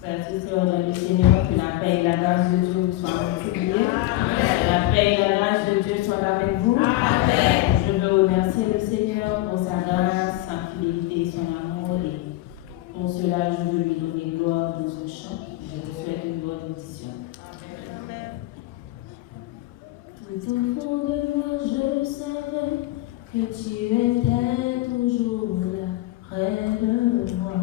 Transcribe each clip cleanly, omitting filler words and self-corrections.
Frères et sœurs dans le Seigneur, que la paix et la grâce de Dieu vous soient multipliées. La paix et la grâce de Dieu soient avec vous. Amen. Je veux remercier le Seigneur pour sa grâce, sa fidélité, son amour. Et pour cela, je veux lui donner gloire dans ce chant. Je vous souhaite une bonne audition. Amen. Tout au fond de moi, je savais que tu étais toujours là, près de moi.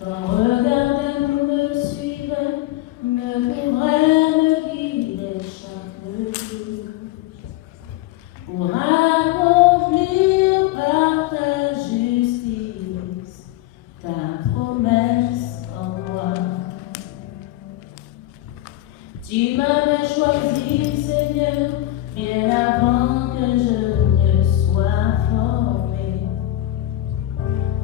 Ton regard d'amour me suivait, me couvrait, me guidait chaque jour. Pour accomplir par ta justice, ta promesse en moi. Tu m'avais choisi, Seigneur, bien avant que je ne sois formé.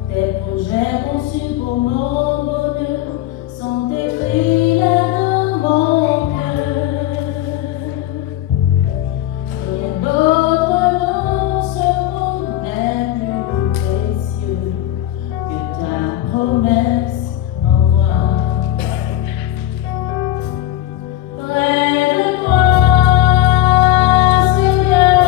Tes projets conçus pour mon bonheur sont écrits là dans mon cœur. Rien d'autre dans ce monde n'est plus précieux que ta promesse en moi. Près de toi, Seigneur,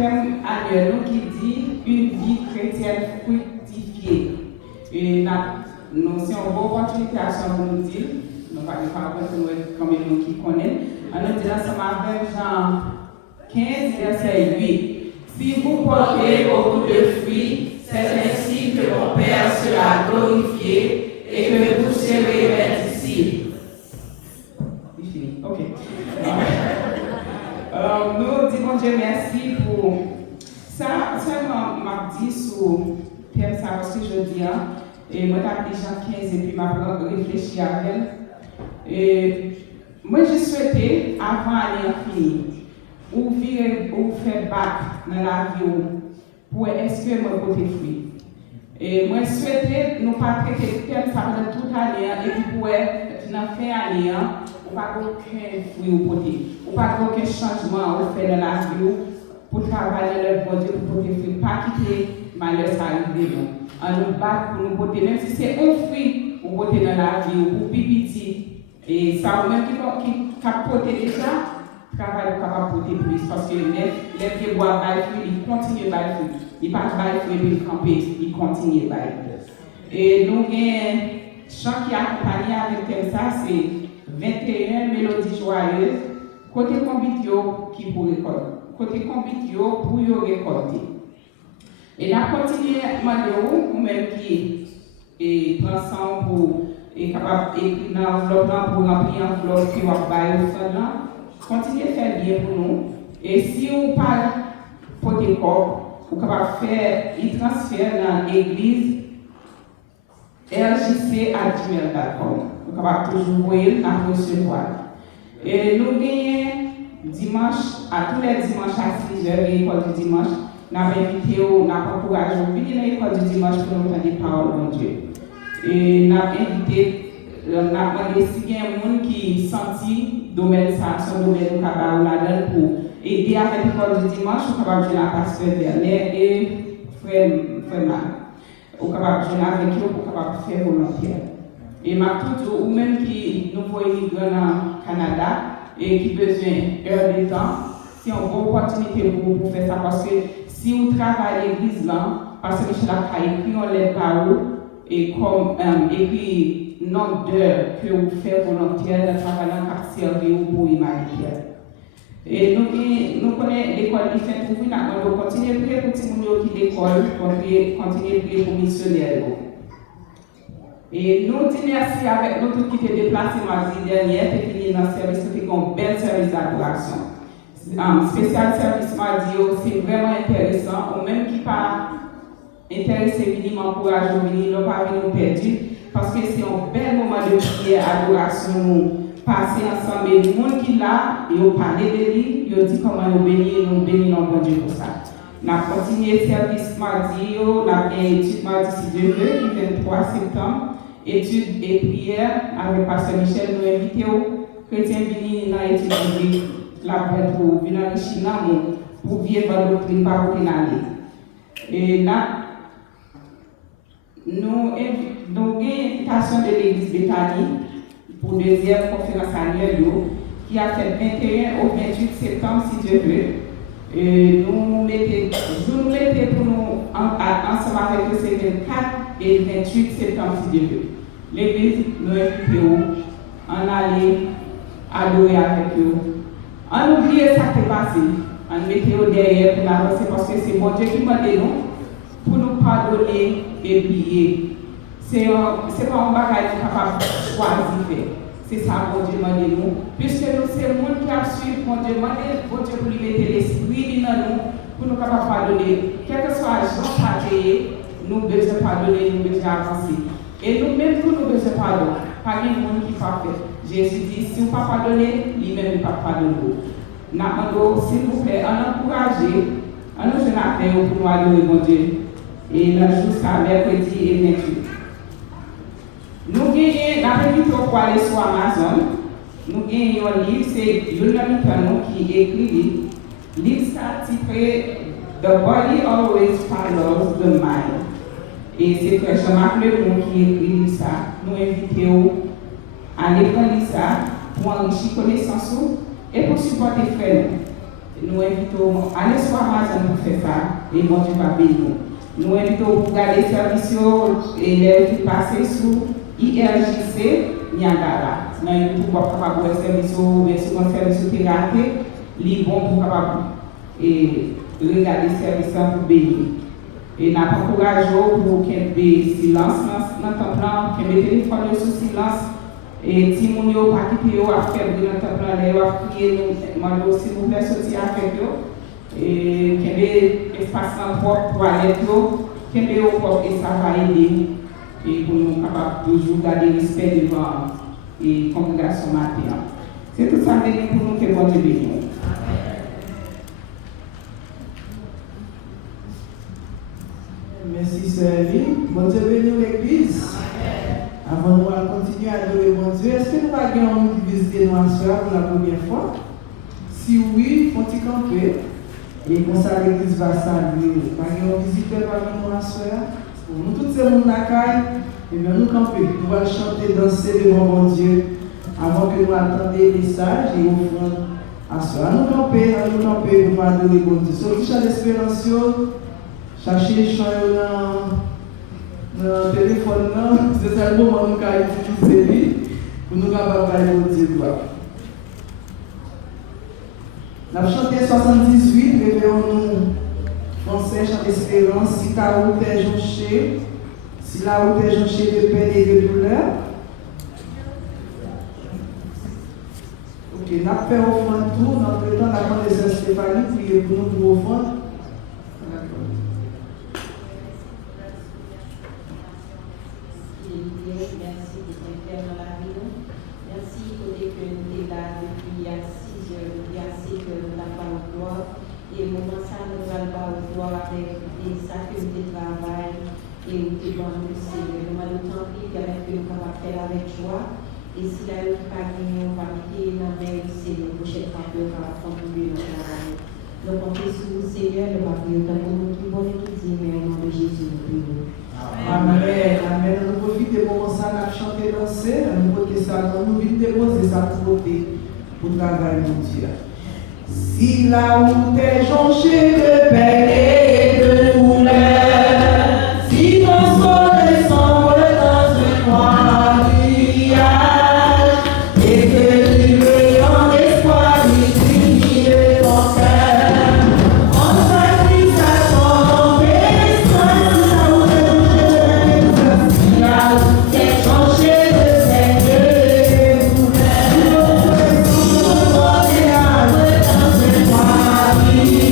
thème annuel qui dit une vie chrétienne fructifiée. Et c'est une bonne opportunité à ce qu'on nous dit. Nous ne allons pas comme nous qui connaissent. On nous dit ensemble avec Jean 15, verset 8. Si vous portez beaucoup de fruits, c'est ainsi que mon Père sera glorifié et que vous serez mes disciples. Ok. Nous disons Dieu merci pour ça. Ça m'a dit sur thème ça parce que je dis, et moi j'ai appris Jean 15 et puis m'a réfléchi à elle. Et moi j'ai souhaité, avant d'aller en finir, ou faire bac dans la vie pour est-ce que moi côté fruit. Et moi souhaité nous pas traiter thème ça pendant toute l'année et puis pour dans fin année ou pas aucun fruit au côté, ou pas aucun changement au fait dans la vie pour travailler le bon Dieu pour porter fruit, pas quitter malheur ça arrive non. En nous battre pour nous porter, même si c'est un fruit pour porter dans la vie ou pour pipiti, et ça même qui porter déjà, travail capable porter plus parce que les pieds boivent par fruit, ils continuent par fruit, ils passent par fruit puis ils campent, ils continuent par fruit. Et nous avons chant qui accompagne avec thème ça, c'est 21 mélodies joyeuses, côté combitio qui pour récolter. Côté combitio pour y récolter. Et la continuer à demander ou même qui est prend pour est capable d'écrire dans l'enveloppe pour remplir l'enveloppe qui va bailler au fond. Continuez à faire bien pour nous. Et si vous parlez pour des corps, vous capable faire un transfert dans l'église rjc@gmail.com. Vous capable toujours voir la recevoir. Et nous gagnons dimanche, à tous les dimanches à 6h, l'école du dimanche. Nous avons invité, nous avons encouragé à venir à l'école du dimanche pour nous entendre des paroles de Dieu. Et nous avons invité, nous avons demandé si il y a un monde qui sentit domaine ça, son domaine nous capable là pour aider avec l'école du dimanche, nous capable de la pasteur Bernard et frère Marc. Nous capable de avec eux pour capable faire volontaire. Et ma tout ou même qui nous voit immigrer au Canada et qui besoin d'heure de temps, c'est une bonne opportunité pour vous faire ça parce que si vous travaillez à l'église là, parce que Michel a écrit en lettre par vous et comme écrit nombre d'heures que vous faites volontaire dans le travail dans le servir pour humanitaire. Et nous connaissons l'école qui fait pour vous, nous continuons à prier pour les gens qui l'école, continuer à prier pour les missionnaires. Et nous disons merci avec nous tous qui étaient déplacés mardi dernier, et fini dans le service, c'était un bel service d'adoration. Spécial service mardi, c'est vraiment intéressant, ou même qui pas intéressé, venir m'encourager, venir ne pas venir perdu, parce que c'est un bel moment de prière, adoration, passer ensemble, et le monde qui est là, et on parle de lui, il dit comment nous bénir notre bon Dieu pour ça. Nous avons continué le service mardi, nous avons une étude mardi si Dieu veut, qui 23 septembre. Études et prières avec Pasteur Michel, nous invitons aux chrétiens venir dans l'étude biblique, la pour venir enrichir l'amour, pour vivre la doctrine par aucune année. Et là, nous avons une invitation de l'église Bethany pour la deuxième conférence annuelle qui a fait 21 au 28 septembre, si Dieu veut. Et nous mettons pour nous ensemble avec eux, c'est 24 et 28 septembre, si Dieu veut. L'église nous invite à aller adorer avec eux. On oublie ça qui est passé, on met derrière pour avancer parce que c'est bon Dieu qui m'a dit nous pour nous pardonner et prier. C'est pas un bagage capable de choisir. C'est ça bon Dieu m'a dit nous. Puisque nous, c'est le monde qui a suivi, bon Dieu m'a dit, bon Dieu pour lui mettre l'esprit dans nous pour nous capables de pardonner. Quel que soit le genre pareil, nous devons pardonner, nous devons avancer. Et nous-mêmes, nous devons pardonner. Pas de monde qui pas fait. Jésus dit, si vous ne pas pardonner, lui-même ne pas pardonner. Nous demandons, s'il vous plaît, en encourager, en nous faisant affaire pour nous adorer mon Dieu. Et dans le jour ça, mercredi et 28. Nous gagnons, pour aller sur Amazon, nous gagnons un livre, c'est Yolanda qui écrit le livre titré The Body Always Follows the Mind. Et c'est Frère Jean-Marc Lemont qui écrit ça. Nous invitons à aller prendre ça pour enrichir connaissance et pour supporter frère. nous invitons à l'espoir matin pour faire ça, et bon Dieu va bénir nous. Nous invitons pour garder service et les qui passent sous IRJC Niagara. Nous invitons pour capable de service ou second service piraté, les bons pour capable et regarder service pour bénir. Et nous encourageons pour qu'il y ait silence dans le temps, qu'il y ait téléphone sous silence. Et si nous n'avons pas quitté à faire de notre temps, nous avons prié, nous demandons s'il vous plaît sortir avec eux. Et qu'il y ait espace propre pour aller, qu'il y ait au propre et ça va aider. Et pour nous capables toujours garder le respect devant la congrégation matin. C'est tout ça pour nous que bon Dieu bénisse. Merci, Sœur Evie. Bon Dieu bénisse l'église. Avant de continuer à adorer bon Dieu, est-ce que nous avons visité nos soeurs pour la première fois? Si oui, faut-il camper? Et comme ça, l'église va saluer. Nous avons visité parmi nos soeurs. Nous, tous ces gens la caille, et bien nous camper. Nous allons chanter, danser devant mon Dieu avant que nous attendions les messages et offrandes à soeur. Nous camper pour adorer bon Dieu. Sur le chant d'espérance, chercher les chants dans le téléphone, c'est ça le moment où nous avons utilisé pour nous parler de Dieu. Nous avons chanté 78, réveillons-nous français, chant d'espérance, si ta route est jonchée, si la route est jonchée de peine et de douleur. Ok, nous avons fait offrande tout, dans le temps, nous avons demandé à Stéphanie, prier pour nous pour offrande. Merci de te faire dans la vie. Merci pour que nous sommes là depuis 6 heures, depuis 7 heures, nous avons pas au gloire. Et le moment ça, nous allons pas au gloire avec ça que nous travaillons et nous devons nous Seigneur. Nous allons tant pis que nous pouvons faire avec joie. Et si la lutte pas gagnée, on va mettre dans la main du Seigneur, prochaine fois que nous allons contribuer dans la vie. Nous comptons sur le Seigneur, nous allons prier tant que nous qui bon et tout dit, mais au nom de Jésus, nous prions. Amen. Amen. Nous profitons pour ça, nous chanter, danser, nous porter ça, nous vite déposer ça pour voter, pour travailler, mon Dieu. Si la route est jonchée de peine et de douleur, si ton soleil sombre dans un noir nuage, et que tu veux en espoir illuminer ton cœur, en sacrifice à ton esprit, si la route est jonchée de peine et de douleur, si ton soleil sombre dans un noir nuage,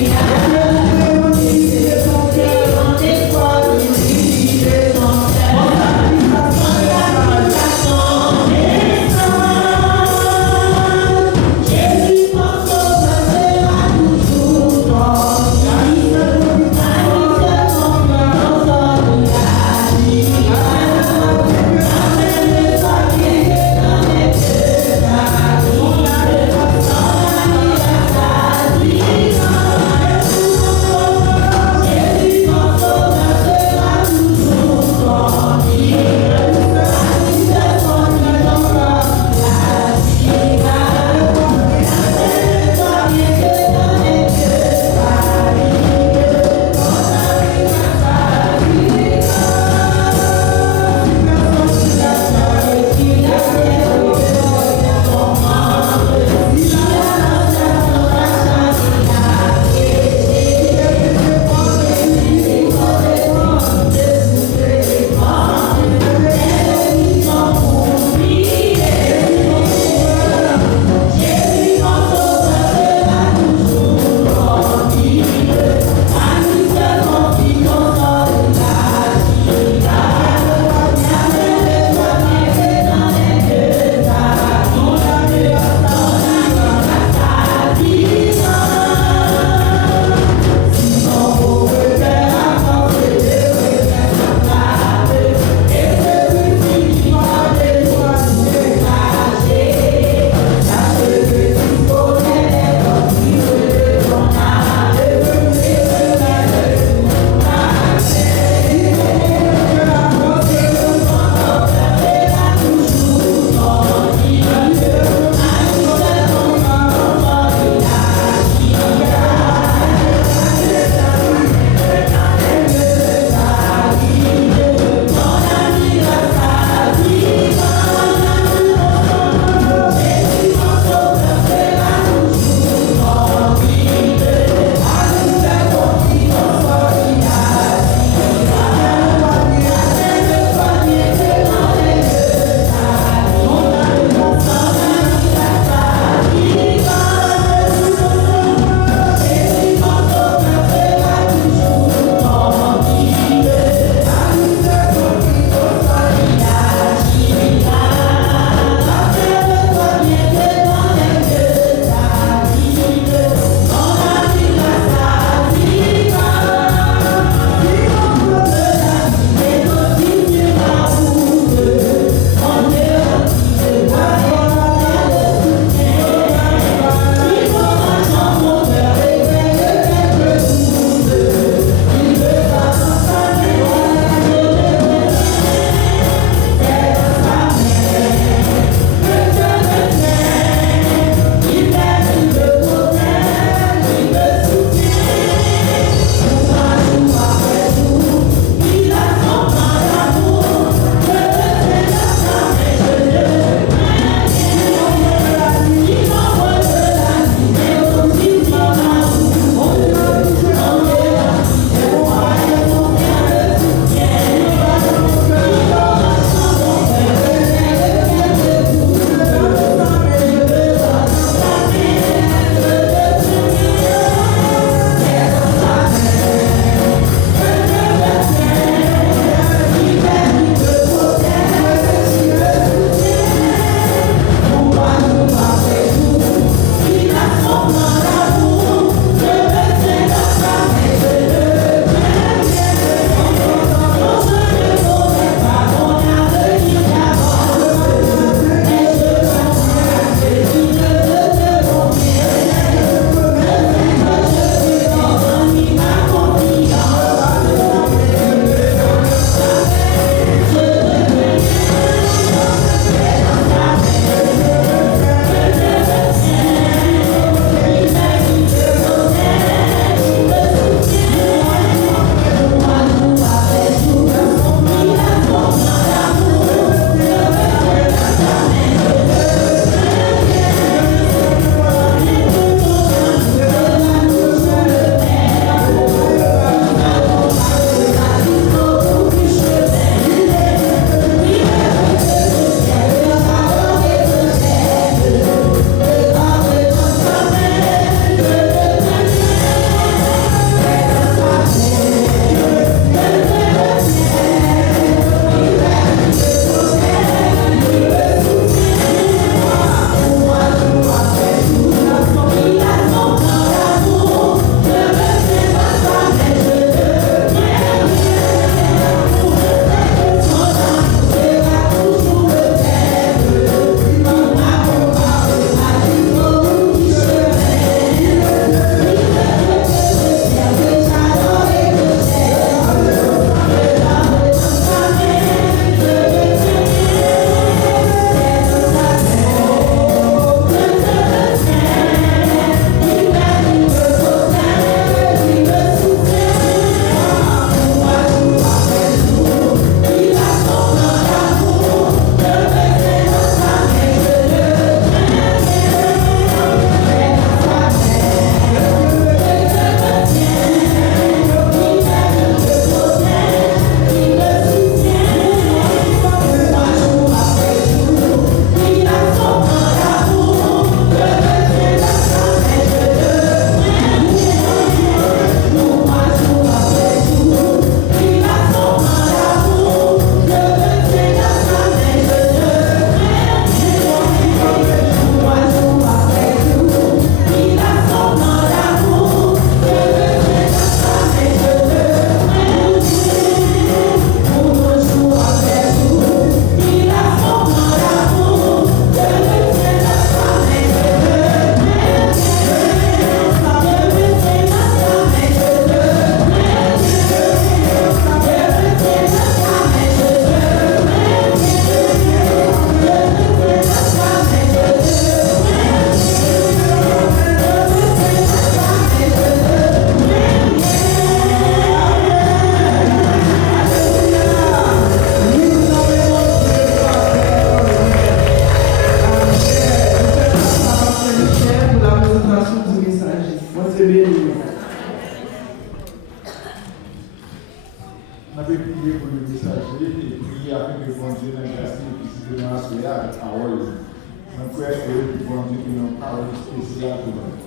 de la soirée avec parole. Je crois que bon Dieu qui nous parole spéciale pour nous.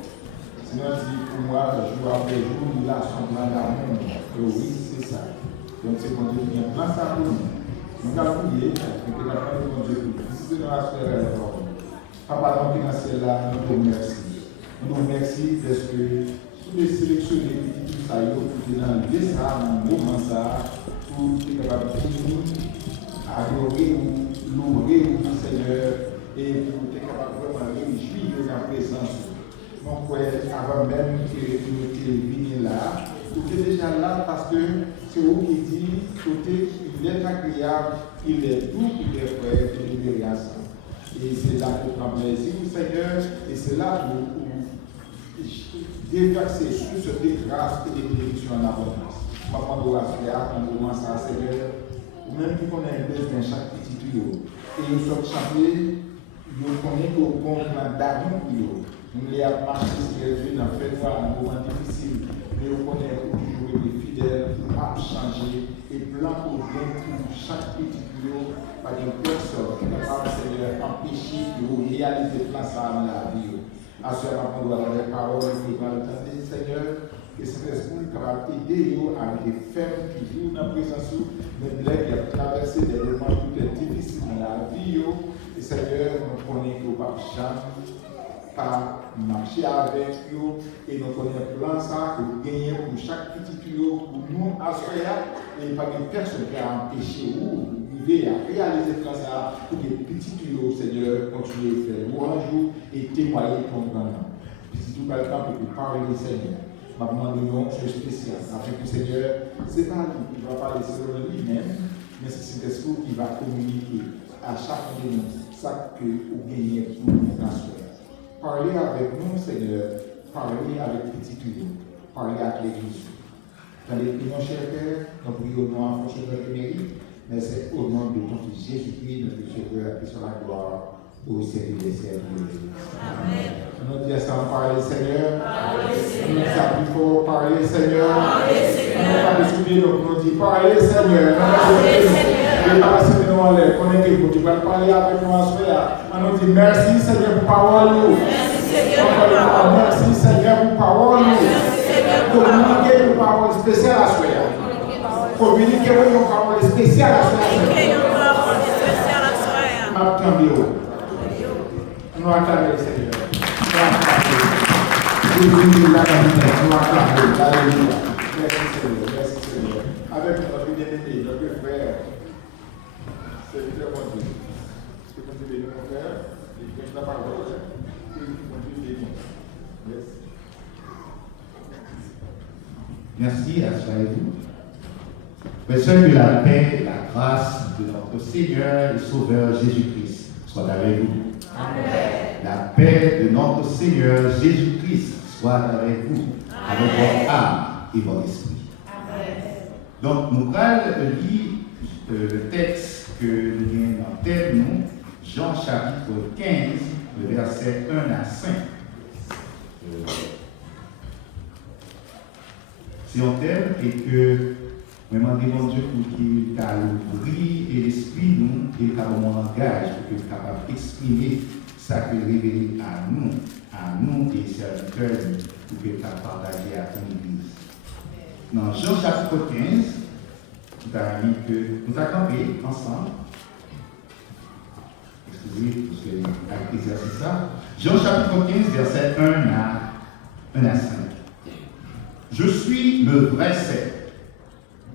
Sinon, dit pour moi, jour après jour, nous l'assemblons d'amour. Oui, c'est ça. Donc, c'est bon Dieu qui vient plein ça pour nous. Nous allons prier, et que la parole de bon Dieu pour nous. Si nous la soirée, Papa, donc, qui est dans celle-là, nous te remercions. Nous te remercions parce que tous les sélectionnés qui sont là, qui sont dans le lieu, ça, dans le moment, ça, pour être capable de finir, adorer ou louer au Seigneur et pour être capable de vraiment réjouir de la présence. Mon frère, avant même que nous venions là, vous êtes déjà là parce que c'est vous qui dit côté il est agréable, il est doux pour les frères de libérer ensemble. Et c'est là pour prendre plaisir au Seigneur et c'est là pour déverser sur cette grâce et des bénédictions en abondance. Je vais prendre la frère, on commence à Seigneur, ou même qui connaît un besoin chaque petit tuyau. Et nous sommes chantés, nous connaissons qu'au bon plan d'amour pour nous. Nous les avons marché sur Dieu dans le fait voir un moment difficile, mais nous connaissons toujours des fidèles qui ont changé et blanc au bien pour chaque petit tuyau, par une personne qui n'a pas, Seigneur, empêché de réaliser le plan dans la vie. À ce moment, nous avons les paroles qui vont entendre, Seigneur, que cet esprit capable d'aider nous à des fermes toujours dans la présence, mais qui a traversé des moments tout difficiles dans la vie. Et Seigneur, nous connaissons que pas marcher avec vous et nous connaissons plan ça que vous gagnez pour chaque petit tuyau pour nous assurer et pas de personne qui a empêché vous de à réaliser plan ça pour que les petits tuyaux, Seigneur, continuez à faire louange et témoigner ton grand nom. Si tout quelqu'un peut parler du Seigneur, ma demande de nom c'est spécial afin que Seigneur, c'est pas lui qui va parler selon lui-même, mais c'est cet esprit qui va communiquer à chacun de nous ça que vous gagnez pour nous assurer. Parlez avec nous, Seigneur. Parlez avec petit tuyau. Parlez avec l'Église. Dans les prions, cher Père, nous prions au nom en fonction de notre mérite, mais c'est au nom de ton Fils Jésus-Christ, notre Sauveur, qui soit la gloire au siècle des siècles. Amen. Nous disons ça, parlez, Seigneur. Nous sommes plus fort, parlez, Seigneur. Nous pas de souvenir, donc nous disons, parlez, Seigneur. Tu vas parler avec nous en soir. On nous dit merci Seigneur pour parole. Merci Seigneur pour parole. Communiquer une parole spéciale à soir. Communiquer une parole spéciale à soir. Nous acclamons le Seigneur. Merci Seigneur. Avec notre bien-aimé, notre frère. C'est très bon Dieu. C'est comme Dieu mon frère, et que je n'ai pas le droit, et que mon Dieu bénit. Merci, assurez-vous. Personne que la paix, la grâce de notre Seigneur et Sauveur Jésus-Christ soit avec vous. Amen. La paix de notre Seigneur Jésus-Christ soit avec vous, avec votre âme et votre esprit. Amen. Donc, nous allons lire le texte que nous avons en tête, nous, Jean chapitre 15, le verset 1 à 5. C'est un thème et que je demande mon Dieu pour qu'il ouvre et l'esprit nous et qu'il mon langage pour qu'il soit capable d'exprimer ça que révélé à nous et serviteurs pour qu'il soit partagé à ton église. Dans Jean chapitre 15, nous avons que nous avons campé ensemble. Excusez, parce que avec l'exercice ça. Jean chapitre 15, verset 1 à 5. Je suis le vrai cep,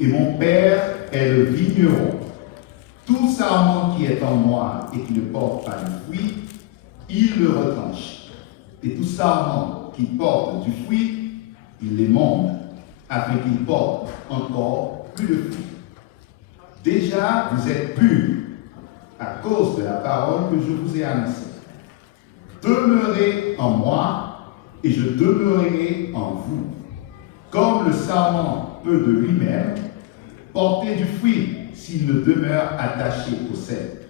et mon Père est le vigneron. Tout sarment qui est en moi et qui ne porte pas de fruit, il le retranche. Et tout sarment qui porte du fruit, il l'émonde, afin qu'il porte encore plus de fruit. Déjà, vous êtes purs à cause de la parole que je vous ai annoncée. Demeurez en moi, et je demeurerai en vous. Comme le sarment peut de lui-même porter du fruit s'il ne demeure attaché au cep.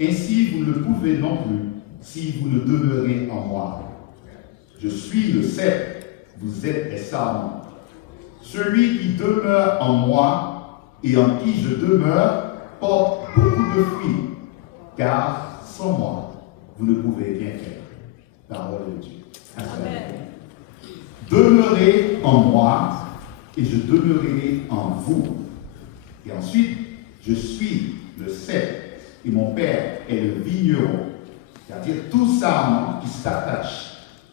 Ainsi, vous ne pouvez non plus si vous ne demeurez en moi. Je suis le cep, vous êtes les sarments. Celui qui demeure en moi et en qui je demeure porte beaucoup de fruits, car sans moi, vous ne pouvez rien faire. Parole de Dieu. Amen. Demeurez en moi et je demeurerai en vous. Et ensuite, je suis le cep et mon père est le vigneron. C'est-à-dire tout sarment qui s'attache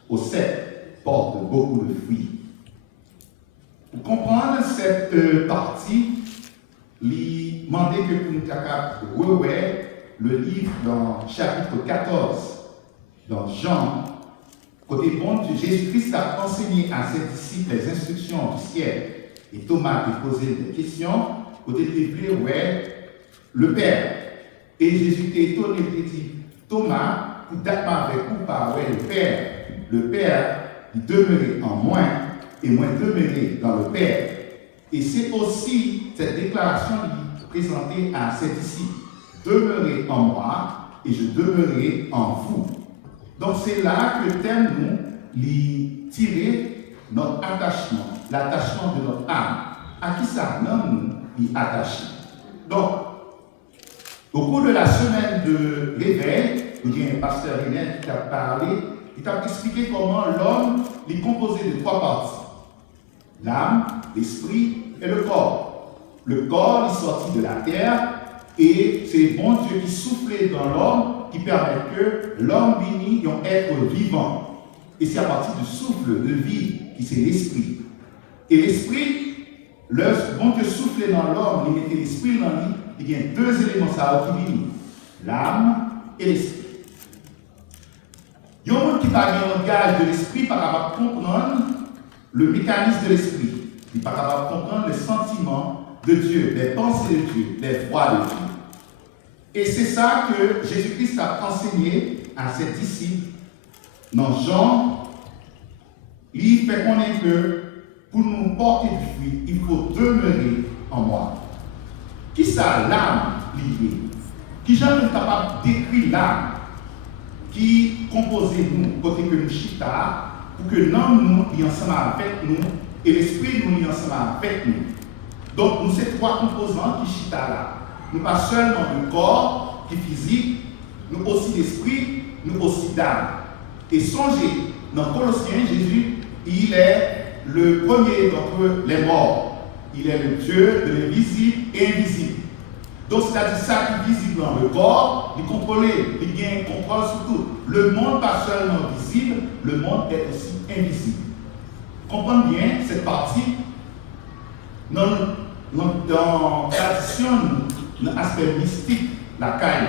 au cep porte beaucoup de fruits. Pour comprendre cette partie, il demandait que nous ayons le livre dans chapitre 14, dans Jean, côté bon Dieu, Jésus-Christ a enseigné à ses disciples les instructions du ciel. Et Thomas a posé des questions, côté de le Père. Et Jésus était étonné, il dit, Thomas, vous d'accord avec vous par le Père, il demeurait en moi, et moi demeurer dans le Père. Et c'est aussi cette déclaration présentée à ses disciples. Demeurez en moi, et je demeurerai en vous. Donc c'est là que le thème nous tirer notre attachement, l'attachement de notre âme. À qui ça nous y attacher? Donc, au cours de la semaine de l'éveil, il y a un pasteur René qui a parlé, il a expliqué comment l'homme est composé de trois parties. L'âme, l'esprit et le corps. Le corps est sorti de la terre et c'est bon Dieu qui soufflait dans l'homme qui permet que l'homme béni un être vivant. Et c'est à partir du souffle de vie qui c'est l'esprit. Et l'esprit, le bon Dieu soufflait dans l'homme, il mettait l'esprit dans lui, il y a deux éléments qui viennent, l'âme et l'esprit. Il y a un monde qui parle du langage de l'esprit, pas capable de comprendre le mécanisme de l'esprit. Il n'est pas capable de comprendre les sentiments de Dieu, les pensées de Dieu, les voies de Dieu. Et c'est ça que Jésus-Christ a enseigné à ses disciples dans Jean. Il fait connaître que pour nous porter du fruit, il faut demeurer en moi. Qui ça l'âme liée? Qui jamais est capable d'écrire l'âme qui compose nous, côté que nous chita, pour que l'âme nous est ensemble avec nous et l'esprit nous est ensemble avec nous. Donc nous ces trois composants qui chita là. Nous pas seulement le corps qui est physique, nous aussi l'esprit, nous aussi d'âme. Et songez, dans Colossiens, Jésus, il est le premier d'entre les morts. Il est le Dieu de l'invisible et invisible. Donc, c'est-à-dire ça qui est visible dans le corps, il contrôle, il gagne contrôle sur tout. Le monde, pas seulement visible, le monde est aussi invisible. Comprenez bien cette partie. Dans la tradition, dans l'aspect mystique, la caille.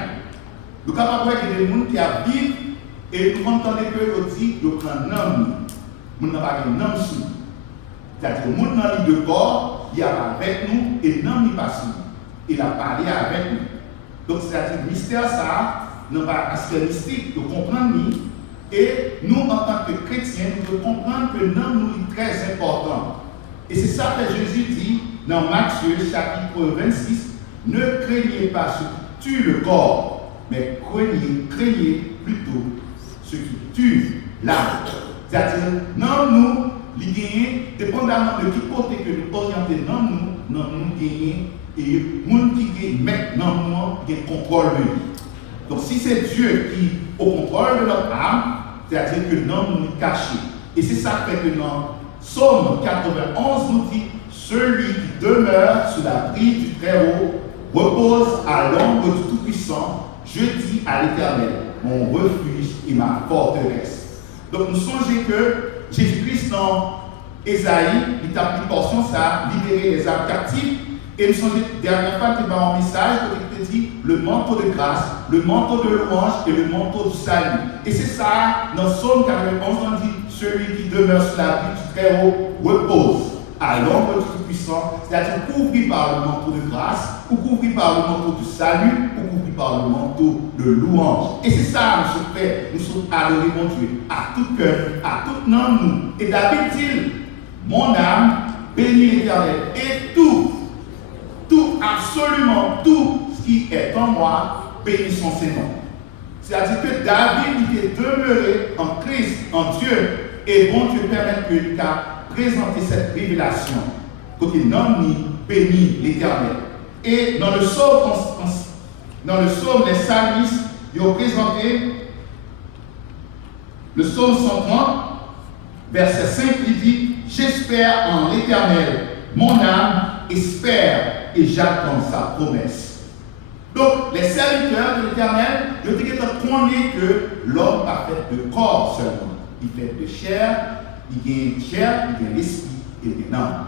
Nous sommes capables de voir qu'il y a des gens qui vivent et nous entendons que nous dit qu'ils prennent un homme. Nous n'avons pas un homme sous. C'est-à-dire que les gens dans le corps, il y a avec nous et l'homme n'est pas sous. Il a parlé avec nous. Donc, c'est-à-dire le mystère, ça, nous avons un aspect mystique de comprendre nous. Et nous, en tant que chrétiens, nous devons comprendre que l'homme nous est très important. Et c'est ça que Jésus dit dans Matthieu, chapitre 26, ne craignez pas ce qui tue le corps, mais craignez plutôt ce qui tue l'âme. C'est-à-dire, non, nous, les gagnons, dépendamment de qui côté que nous orientons, nous gagnons. Et les gens qui maintenant contrôle de lui. Donc si c'est Dieu qui est au contrôle de notre âme, c'est-à-dire que l'homme nous est caché. Et c'est ça qui fait que dans Psaume 91 nous dit, celui qui demeure sous l'abri du Très-Haut repose à l'ombre du Tout-Puissant. Je dis à l'Éternel, mon refuge et ma forteresse. Donc nous songeons que Jésus-Christ dans Ésaïe, il a pris portion ça, libérer les âmes captives. Et nous sommes dernière fois qui m'a un message qui te dit le manteau de grâce, le manteau de louange et le manteau du salut. Et c'est ça, dans Psaume 91, on dit celui qui demeure sous l'abri du Très-Haut repose à l'ombre du Tout-Puissant, c'est-à-dire couvert par le manteau de grâce, ou couvert par le manteau du salut, ou couvert par le manteau de louange. Et c'est ça, nous sommes faits, nous sommes adorés, mon Dieu, à tout cœur, à toute âme nous. Et David dit, mon âme bénit l'Éternel, et tout, absolument tout ce qui est en moi, bénit son Seigneur. C'est-à-dire que David était demeuré en Christ, en Dieu, et bon Dieu permet qu'il a présenté cette révélation. Côté non bénit l'Éternel. Et dans le psaume, les psalmistes je vais présenter le psaume 130, verset 5, il dit « J'espère en l'Éternel, mon âme espère et j'attends sa promesse. » Donc, les serviteurs de l'Éternel, ils connaissent que l'homme pas fait de corps seulement. Il fait de chair, il gagne chair, il gagne l'esprit et l'âme.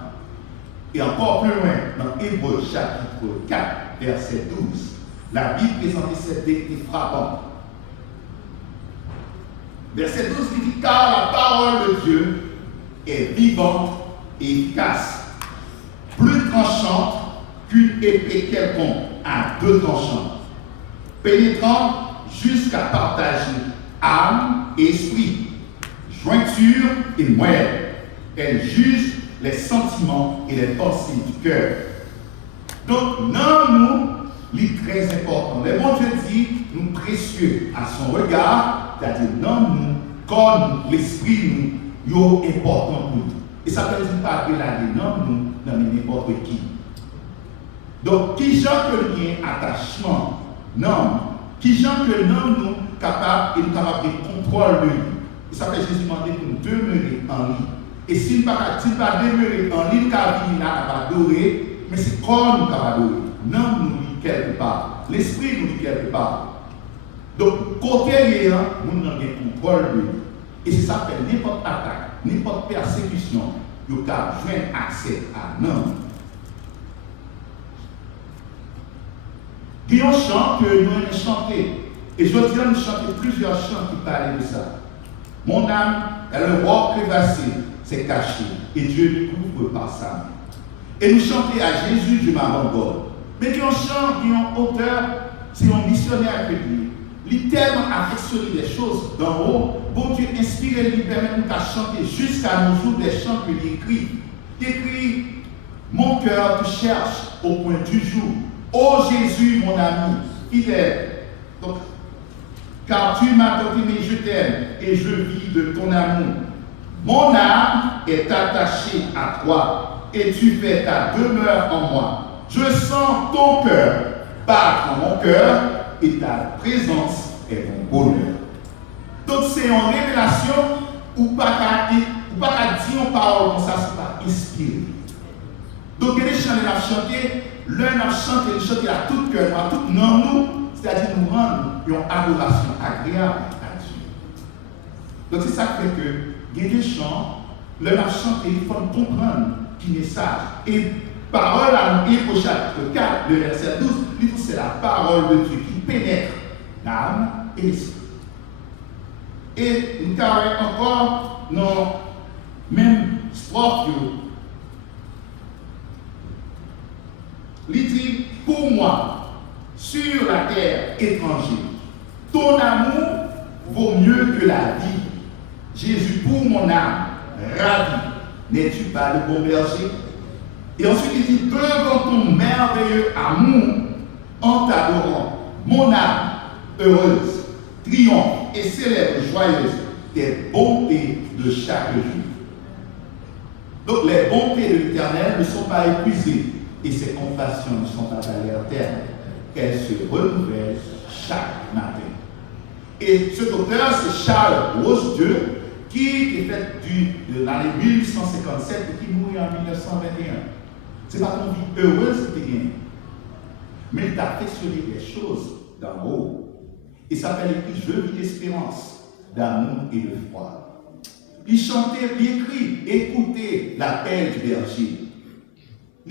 Et encore plus loin, dans Hébreux chapitre 4, verset 12, la Bible présente cette vérité frappante. Verset 12 dit « Car la parole de Dieu est vivante et efficace, plus tranchante qu'une épée quelconque à deux tranchants, pénétrante jusqu'à partager âme et esprit, jointure et moelle. Elle juge les sentiments et les pensées du cœur. » Donc, non, nous, c'est très important. Le bon Dieu dit, nous précieux à son regard, c'est-à-dire, non, nous, comme l'esprit, nous, est important pour nous. Et ça ne veut pas que la non, nous, dans n'importe qui. Donc, qui gens que nous avons attachement, non, qui gens que nous capables de contrôler lui. Et ça fait Jésus demander pour nous demeurer en lui. Et si nous ne pouvons pas demeurer en lui, nous pouvons pas adorer, mais c'est corps nous pouvons adorer. Non, nous lit quelque part. L'esprit nous lit quelque part. Donc, côté lié, nous avons un contrôle de lui. Et c'est ça fait n'importe attaque, n'importe persécution, nous pouvons joindre accès à nous. Il y a un chant que nous avons chanté. Et je veux dire, nous chantons plusieurs chants qui parlent de ça. Mon âme, elle est roi crevassé, c'est caché. Et Dieu nous couvre par sa main. Et nous chantons à Jésus, je m'abandonne. Mais il y a un chant, il y a un auteur, c'est un missionnaire que lui. Il a tellement affectionné des choses d'en haut. Bon Dieu inspire et lui permet de chanter jusqu'à nos jours des chants qu'il écrit. Il écrit, mon cœur te cherche au point du jour. Ô Jésus, mon ami, fidèle. Donc, car tu m'as donné, mais je t'aime et je vis de ton amour. Mon âme est attachée à toi et tu fais ta demeure en moi. Je sens ton cœur battre dans mon cœur et ta présence est mon bonheur. Donc, c'est une révélation ou pas qu'à dire une parole comme ça, c'est pas inspiré. Donc, il y a des chants que nous avons chantés. L'un a chanté, il chante à tout cœur, à tout nom, nous, c'est-à-dire nous rendre une adoration agréable à Dieu. Donc c'est ça qui fait que, il y a des chants, l'un a chanté, il faut comprendre qui message. Et parole à nous, au chapitre 4, le verset 12, il dit c'est la parole de Dieu qui pénètre l'âme et l'esprit. Et nous avons encore nos mêmes strophes. Il dit, pour moi, sur la terre étrangère, ton amour vaut mieux que la vie. Jésus, pour mon âme, ravi, n'es-tu pas le bon berger? Et ensuite il dit, devant ton merveilleux amour, en t'adorant, mon âme heureuse, triomphe et célèbre joyeuse des bontés de chaque jour. Donc les bontés de l'Éternel ne sont pas épuisées. Et ses compassions ne sont pas aléatoires. Elles se renouvellent chaque matin. Et cet auteur, c'est Charles Rosieux, qui est fait de l'année 1857 et qui mourit en 1921. Ce n'est pas une vie heureuse qu'il gagne, mais il a affectionné des choses d'en haut. Il s'appelle écrit Je vis d'espérance, d'amour et de foi. Il chantait, il écrit, écoutez l'appel du berger.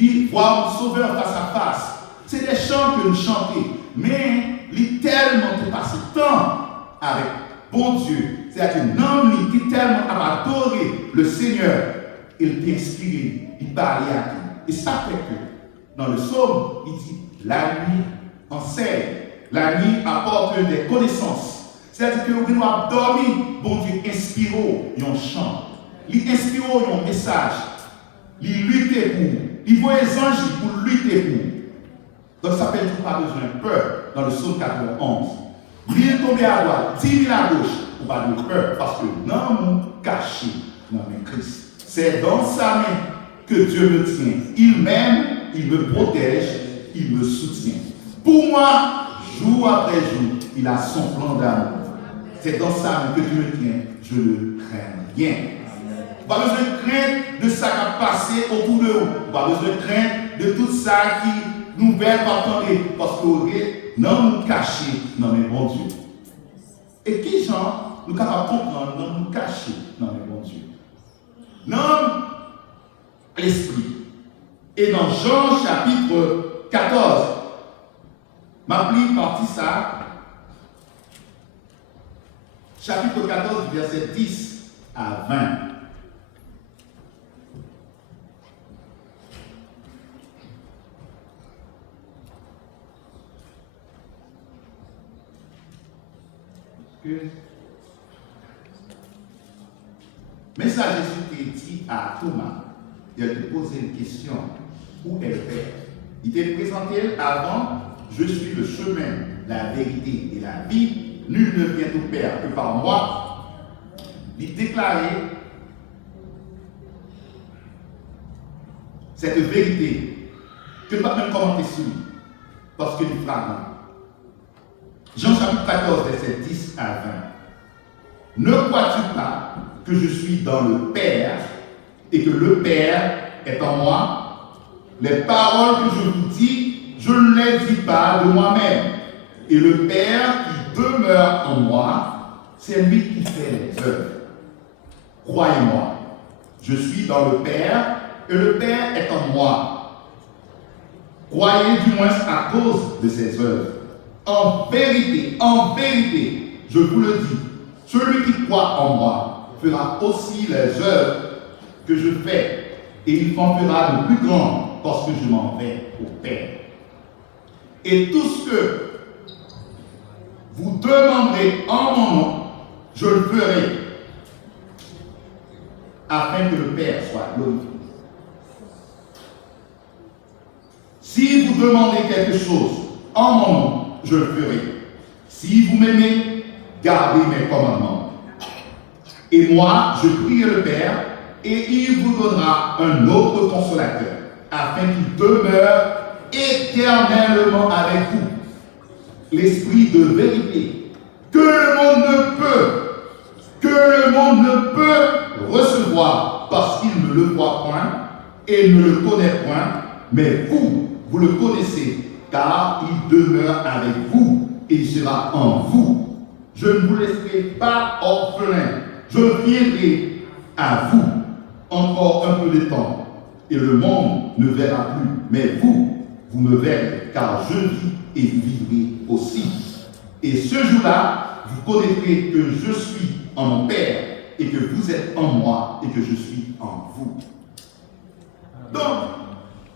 Il voir le Sauveur face à face. C'est des chants que nous chantons, mais il tellement passé temps avec bon Dieu. C'est-à-dire un homme qui tellement a adoré le Seigneur, il t'a inspiré, il parlait à lui. Et ça fait que dans le psaume, il dit la nuit enseigne, la nuit apporte des connaissances. C'est-à-dire que nous avons dormi, bon Dieu inspire un chant, il inspire un message, il lutte pour nous. Il voit les anges pour lutter pour nous. Donc ça fait qu'il n'y a pas besoin de peur dans le psaume 91. Lui est tombé à droite, 10 000 à gauche, on va de peur parce que dans mon caché, dans mon Christ, c'est dans sa main que Dieu me tient. Il m'aime, il me protège, il me soutient. Pour moi, jour après jour, il a son plan d'amour. C'est dans ça que Dieu me tient, je ne crains rien. Pas besoin de craindre de ça qui a passé autour de vous. Pas besoin de craindre de tout ça qui nous fait attendre. Parce que non nous cacher dans mes bons Dieu. Et qui gens nous capables de comprendre, non nous cacher dans mes bons Dieu. Non l'esprit. Et dans Jean chapitre 14, ma plie partie ça. Chapitre 14, verset 10 à 20. Mais ça, Jésus t'a dit à Thomas, il a posé une question. Où est le Père? Il t'a présenté avant, je suis le chemin, la vérité et la vie. Nul ne vient au Père que par moi. Il déclarait cette vérité que pas même commenter sur lui, parce qu'il est flagrant. Jean chapitre 14, verset 10 à 20. Ne crois-tu pas que je suis dans le Père et que le Père est en moi? Les paroles que je vous dis, je ne les dis pas de moi-même. Et le Père qui demeure en moi, c'est lui qui fait les œuvres. Croyez-moi, je suis dans le Père et le Père est en moi. Croyez du moins à cause de ses œuvres. En vérité, je vous le dis, celui qui croit en moi fera aussi les œuvres que je fais, et il en fera de plus grand parce que je m'en vais au Père. Et tout ce que vous demanderez en mon nom, je le ferai, afin que le Père soit glorifié. Si vous demandez quelque chose en mon nom, je le ferai. Si vous m'aimez, gardez mes commandements. Et moi, je prie le Père, et il vous donnera un autre consolateur, afin qu'il demeure éternellement avec vous. L'esprit de vérité, que le monde ne peut recevoir, parce qu'il ne le voit point, et ne le connaît point, mais vous le connaissez, car il demeure avec vous, et il sera en vous. Je ne vous laisserai pas orphelin, je viendrai à vous encore un peu de temps, et le monde ne verra plus, mais vous me verrez, car je vis et vous vivrez aussi. Et ce jour-là, vous connaîtrez que je suis en mon Père, et que vous êtes en moi, et que je suis en vous. Donc,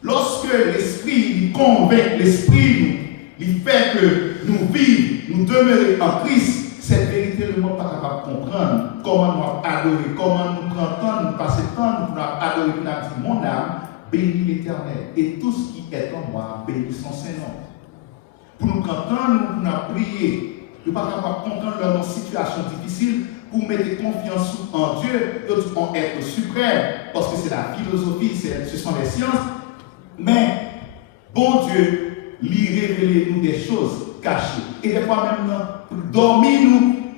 lorsque l'Esprit nous convainc, l'Esprit nous fait que nous vivons, nous demeurons en Christ, cette vérité, le monde n'est pas capable de comprendre comment nous adorer, comment nous prendre temps, nous passer temps, nous adorer, nous dire mon âme, bénis l'Éternel, et tout ce qui est en moi, bénis son Saint-Nom. Pour nous prendre temps, nous prier, nous ne sommes pas capables de comprendre dans nos situations difficiles, pour mettre confiance en Dieu, en être suprême, parce que c'est la philosophie, ce sont les sciences. Mais, bon Dieu, lui révéler nous des choses cachées. Et des fois même, dormir,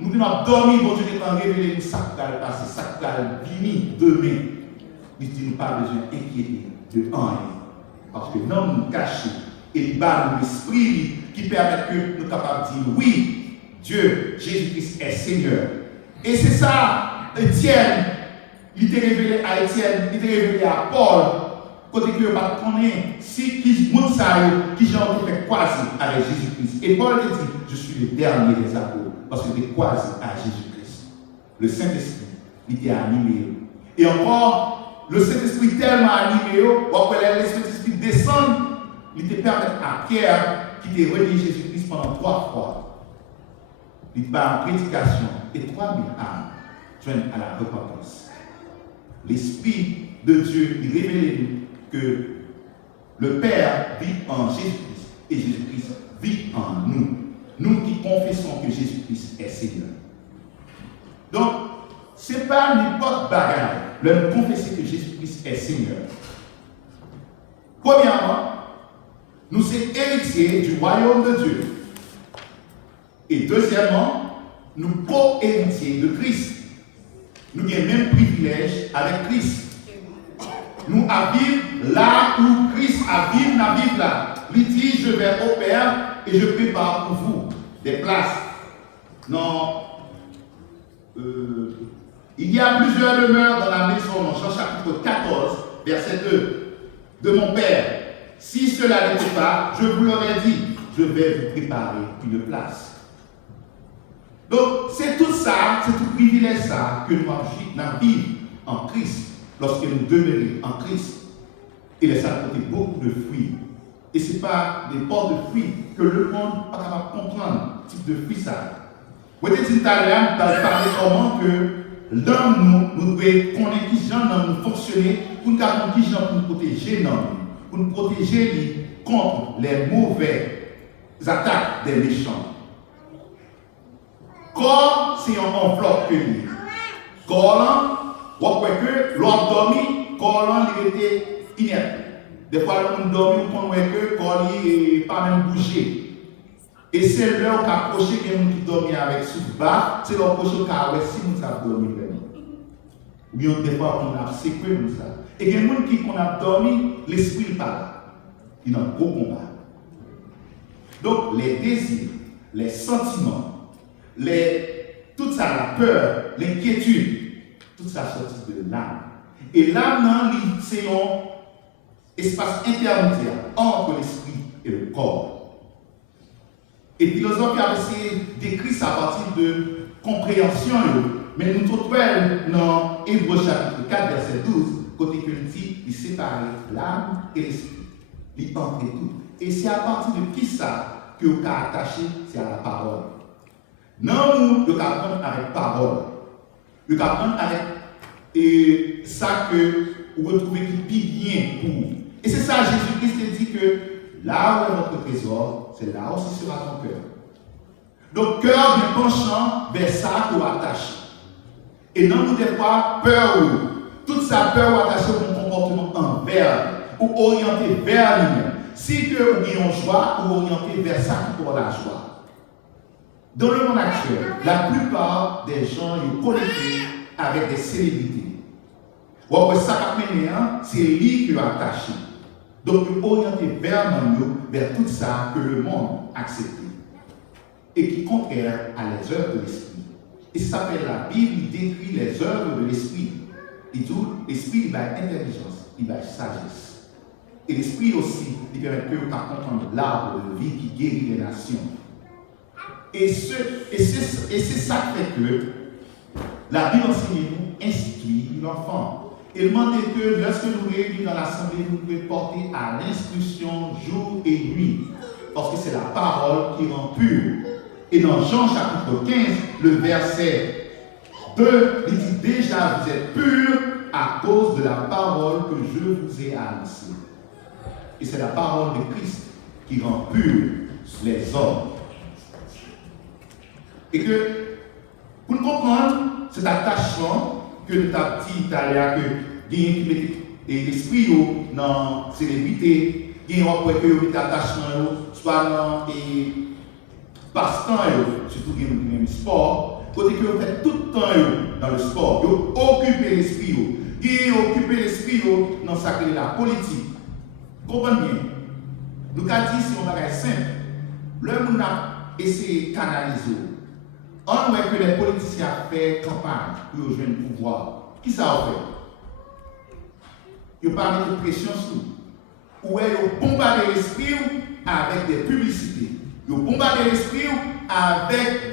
nous devons dormir, bon Dieu, quand révéler nous ça qui va passer, ça qui va venir demain. Il dit, nous pas besoin d'inquiéter de rien. Parce que non, nous cachons. Et il bat l'esprit qui permet que nous sommes capables de dire, oui, Dieu, Jésus-Christ est Seigneur. Et c'est ça, Étienne, il était révélé à Étienne, il était révélé à Paul, côté que va connaître si qui monte ça qui j'ai envie de faire croiser avec Jésus-Christ. Et Paul te dit, je suis le dernier des apôtres, parce que j'ai croisé à Jésus-Christ. Le Saint-Esprit, il était animé. Et encore, le Saint-Esprit tellement animé, le Saint-Esprit descend, il te permet à Pierre, qui était relié Jésus-Christ pendant 3 fois. Il va en prédication et 3000 âmes joignent à la repentance. L'Esprit de Dieu, il révèle que le Père vit en Jésus-Christ et Jésus-Christ vit en nous. Nous qui confessons que Jésus-Christ est Seigneur. Donc, ce n'est pas n'importe bagarre de confesser que Jésus-Christ est Seigneur. Premièrement, nous sommes héritiers du royaume de Dieu. Et deuxièmement, nous co-héritiers de Christ. Nous avons le même privilège avec Christ. Nous habitons là où Christ habite, nous vivons là. Il dit, je vais au Père et je prépare pour vous des places. Non. Il y a plusieurs demeures dans la maison, dans Jean chapitre 14, verset 2, de mon Père. Si cela n'était pas, je vous l'aurais dit, je vais vous préparer une place. Donc, c'est tout ça, c'est tout privilège ça que nous vivons en Christ, lorsque nous demeurons en Christ. Il laisse à côté beaucoup de fruits. Et ce n'est pas des ports de fruits que le monde n'est pas capable de comprendre, type de fruits ça. Vous avez dit tout à l'heure, vous avez parlé comment que l'homme, nous devons connaître qui gens nous fonctionner pour nous garder qui gens pour nous protéger l'homme, pour nous protéger contre les mauvaises attaques des méchants. Corps, c'est un enveloppe que lui. Corps là, vous voyez que l'homme dormi, corps là, il était inerte. Des fois, l'homme dormi, on voit que le corps n'est pas même bougé. Et c'est l'heure qu'a approché quelqu'un qui dormait avec sous bas, c'est l'heure approché qu'a ouais si nous avons dormi vraiment. Ou bien des fois, on a séqué comme ça. Et il y a des gens qui qu'on a dormi, l'esprit n'est pas là. Il y a un gros combat. Donc, les désirs, les sentiments, tout ça, la peur, l'inquiétude, tout ça sortit de l'âme. Et l'âme, c'est un espace intermédiaire entre l'esprit et le corps. Et philosophe a essayé d'écrire ça à partir de compréhension, mais nous trouvons dans Hébreux chapitre 4, verset 12, côté que dit, il sépare l'âme et l'esprit. Il entre tout. Et c'est à partir de qui ça que vous avez attaché, c'est à la parole. Non, vous apprendre avec parole. Vous apprendre avec ça que vous retrouvez qui bien pour vous. Et c'est ça, Jésus-Christ dit que là où est votre trésor, c'est là aussi sera ton cœur. Donc, cœur du penchant vers ça que vous attachez. Et non, vous n'avez pas peur. Toute sa peur vous attachez mon comportement envers ou orienté vers lui-même. Si que vous avez une joie, vous orientez vers ça qui pour la joie. Dans le monde actuel, la plupart des gens sont connectés avec des célébrités. Ou après ça, c'est lui qui est attaché. Donc, vous orientez vers tout ça que le monde accepte. Et qui est contraire à les œuvres de l'esprit. Et ça s'appelle la Bible, il décrit les œuvres de l'esprit. Et tout, l'esprit, il va intelligence, il va sagesse. Et l'esprit aussi, il permet que vous comprendre l'arbre de vie qui guérit les nations. Et c'est ça qui fait que la Bible enseigne nous, institue l'enfant. Et demande que lorsque nous réunissons dans l'assemblée, nous pouvons porter à l'instruction jour et nuit. Parce que c'est la parole qui rend pur. Et dans Jean chapitre 15, le verset 2, il dit déjà vous êtes purs à cause de la parole que je vous ai annoncée. Et c'est la parole de Christ qui rend purs les hommes. Et que, pour nous comprendre cet attachement que nous avons dit tout à l'heure, que qui met l'esprit dans la célébrité, qui ont un attachement, soit dans les passe-temps, surtout dans le même sport, côté que vous faites tout le temps dans le sport, vous occupez l'esprit, qui occupez l'esprit dans la politique. Comprenez bien. Nous avons dit, si on a simple, le monde a essayé de canaliser. On voit que les politiciens ont fait campagne pour jouer le pouvoir. Qui ça a fait? Ils ont pas mis de pression sur nous. Ou ils ont bombardé l'esprit avec des publicités. Ils ont bombardé l'esprit avec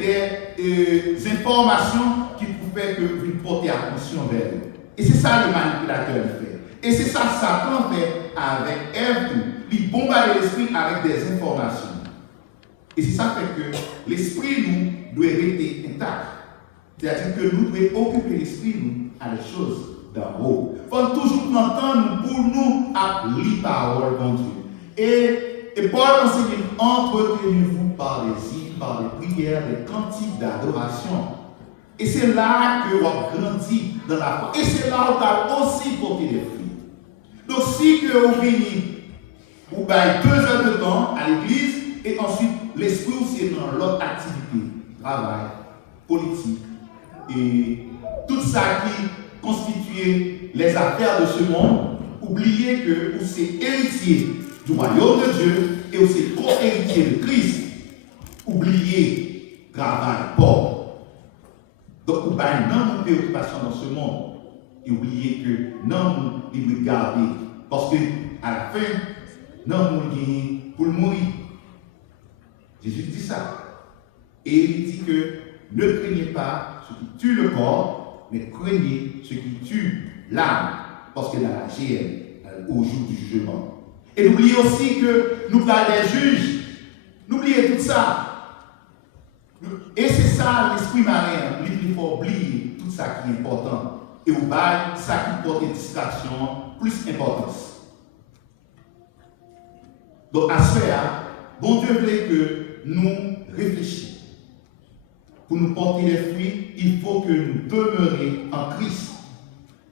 des informations qui pouvaient que vous porter attention vers eux. Et c'est ça le manipulateur fait. Et c'est ça Satan fait avec Ève. Il bombarde l'esprit avec des informations. Et c'est ça fait que l'esprit nous doit rester intact. C'est-à-dire que nous devons occuper l'esprit nous à les choses d'en haut. Il faut toujours entendre pour nous à lire parole de Dieu. Et Paul enseigne, entretenez-vous par les hymnes, par les prières, les cantiques d'adoration. Et c'est là que vous grandissez dans la foi. Et c'est là où vous avez aussi porté des fruits. Donc si que vous venez, vous avez 2 heures de temps à l'église, et ensuite l'esprit aussi est dans l'autre activité, travail, politique, et tout ça qui constitue les affaires de ce monde, oubliez que vous êtes héritier du royaume de Dieu et vous êtes co-héritier de Christ. Oubliez travail, pauvre. Donc, vous n'avez pas de préoccupation dans ce monde. Et oubliez que non, il vous garder. Parce que à la fin, non, vous gagnez pour mourir. Jésus dit ça. Et il dit que ne craignez pas ce qui tue le corps, mais craignez ce qui tue l'âme. Parce que dans la GM, au jour du jugement. Et n'oubliez aussi que nous parlons des juges. N'oubliez tout ça. Et c'est ça l'esprit marin. Il faut oublier tout ça qui est important. Et au bail, ça qui porte distraction, plus importance. Donc à ce moment-là, bon Dieu voulait que nous réfléchissions. Pour nous porter les fruits, il faut que nous demeurions en Christ.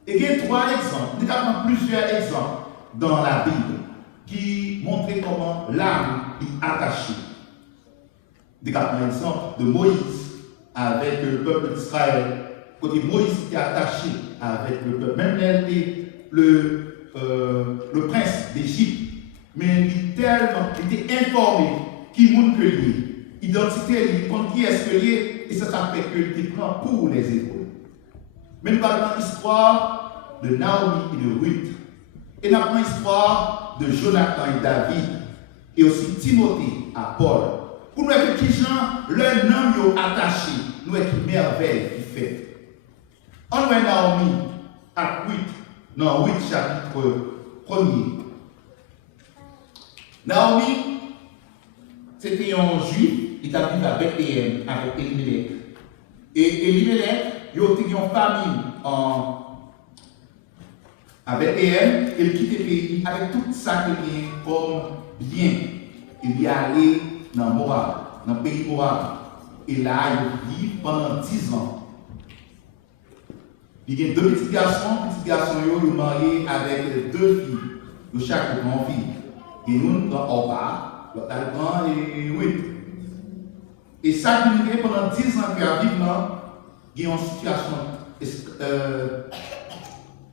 Et il y a 3 exemples, nous avons plusieurs exemples dans la Bible qui montrent comment l'âme est attachée. Des cas par exemple de Moïse avec le peuple d'Israël. Côté Moïse était attaché avec le peuple. Même le prince d'Égypte. Mais il était informé qui montre que lui. Identité, il compte qui est-ce que lui est. Et ça fait qu'il prend pour les Hébreux. Même dans l'histoire de Naomi et de Ruth. Et dans l'histoire de Jonathan et David. Et aussi Timothée à Paul. Pour nous, avec qui gens, leur nom est attaché. Nous, avec une merveille qui fait. On voit Naomi à 8, dans 8 chapitre 1er. Naomi, c'était un juif, il a vécu à Bethléem avec Elimelech. Et Elimelech, il a eu une famille à Bethléem, il quitte le pays avec tout ça qu'il y a comme bien. Il est allé dans Moab, dans le pays Moab. Et là, il vit pendant 10 ans. Il y a 2 petits garçons, ils sont mariés avec 2 filles, de chaque grande fille. Il y a une dans Orpa, l'autre dans et Ruth. Et ça, qui est pendant 10 ans qu'il a vécu là, il y a une situation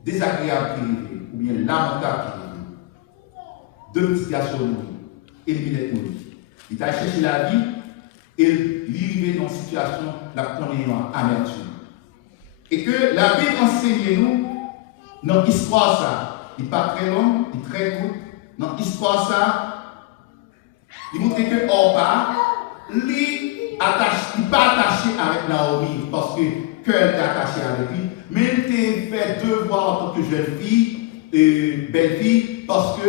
désagréable qui est, ou bien lamentable qui est. 2 petits garçons mourir, et il mourir. Il a cherché la vie, et il est arrivé dans une situation la première amertume. Et que la Bible enseigne nous, dans l'histoire ça, il n'est pas très long, il est très court, dans l'histoire ça, il montre que Orpa, il n'est pas attaché avec Naomi, parce que cœur est attaché avec lui, mais il était fait devoir en tant que jeune fille, belle fille, parce que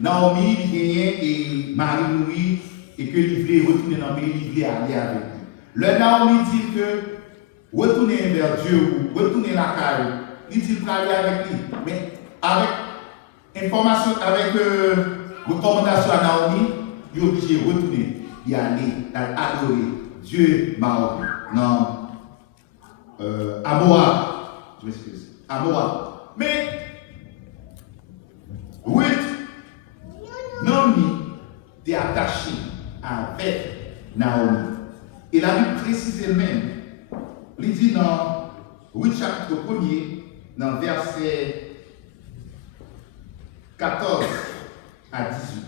Naomi, il gagnait et Marie mourit, et que il voulait retourner dans le pays, il voulait aller avec lui. Le Naomi dit que retourner vers Dieu ou retourner la caille, il dit qu'il aller avec lui. Mais avec information, avec recommandation à Naomi, il est obligé de retourner, y aller, adorer Dieu Maroc. Non. À Moab. Je m'excuse. À Moab. Mais Ruth, Naomi, est attaché avec Naomi. Et la Bible précise elle-même. Il dit dans Ruth chapitre 1er, dans verset 14 à 18.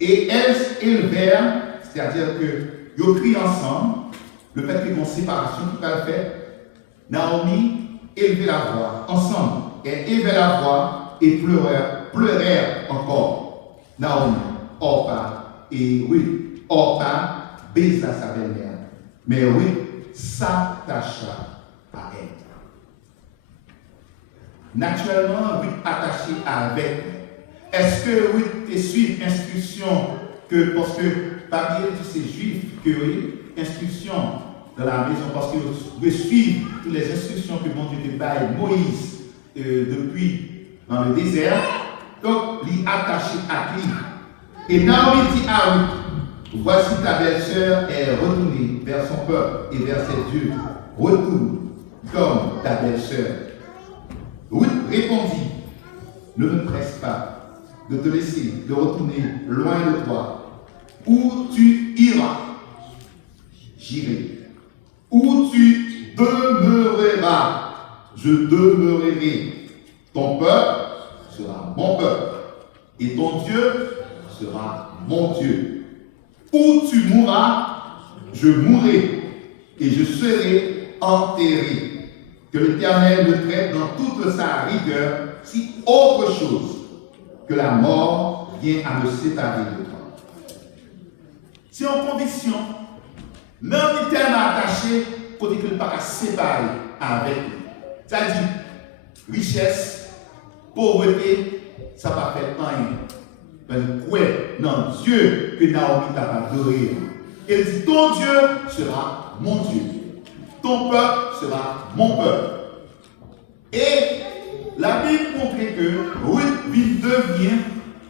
Et elles élevèrent, c'est-à-dire que ils ont crié ensemble, le fait qu'ils ont séparation, tout à fait. Naomi élevait la voix ensemble. Elles élevaient la voix et pleurèrent encore. Naomi, Orpa et Ruth. Orpa baisa sa belle-mère. Mais Ruth s'attacha à elle. Naturellement, Ruth attachée avec. Est-ce que Ruth te suit l'instruction que, parce que parmi tous ces juifs, que oui, instruction dans la maison, parce que vous suivez toutes les instructions que bon Dieu te baille Moïse depuis dans le désert, donc il est attaché à lui. Et Naomi dit à Ruth, voici ta belle-sœur est retournée vers son peuple et vers ses dieux. Retourne comme ta belle-sœur. Ruth répondit, ne me presse pas de te laisser, de retourner loin de toi. Où tu iras, j'irai. Où tu demeureras, je demeurerai. Ton peuple sera mon peuple, et ton Dieu sera mon Dieu. Où tu mourras, je mourrai, et je serai enterré. Que l'Éternel me traite dans toute sa rigueur, si autre chose que la mort vient à me séparer de toi. C'est en conviction, non l'Éternel attaché, côté que ne pas séparer avec lui. C'est-à-dire, richesse, pauvreté, ça ne va faire rien. Ben, quoi, non, Dieu que Naomi t'a adoré. Elle dit, ton Dieu sera mon Dieu. Ton peuple sera mon peuple. Et la Bible montre que Ruth devient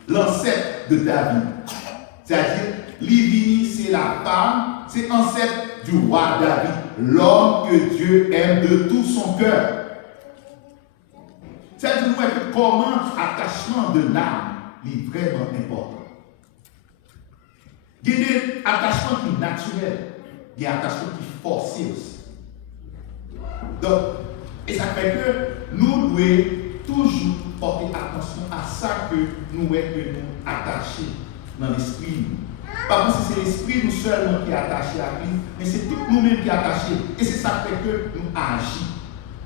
l'ancêtre de David. C'est-à-dire, Livini, c'est la femme, c'est l'ancêtre du roi David, l'homme que Dieu aime de tout son cœur. C'est-à-dire que comment l'attachement de l'âme est vraiment important. Il y a des attachements qui sont naturels, il y a des attachements qui sont forcés aussi. Donc, et ça fait que nous devons toujours porter attention à ça que nous sommes attachés dans l'esprit. Pas parce que c'est l'esprit nous seulement qui est attaché à Christ, mais c'est tout nous-mêmes qui est attaché. Et c'est ça qui fait que nous agissons.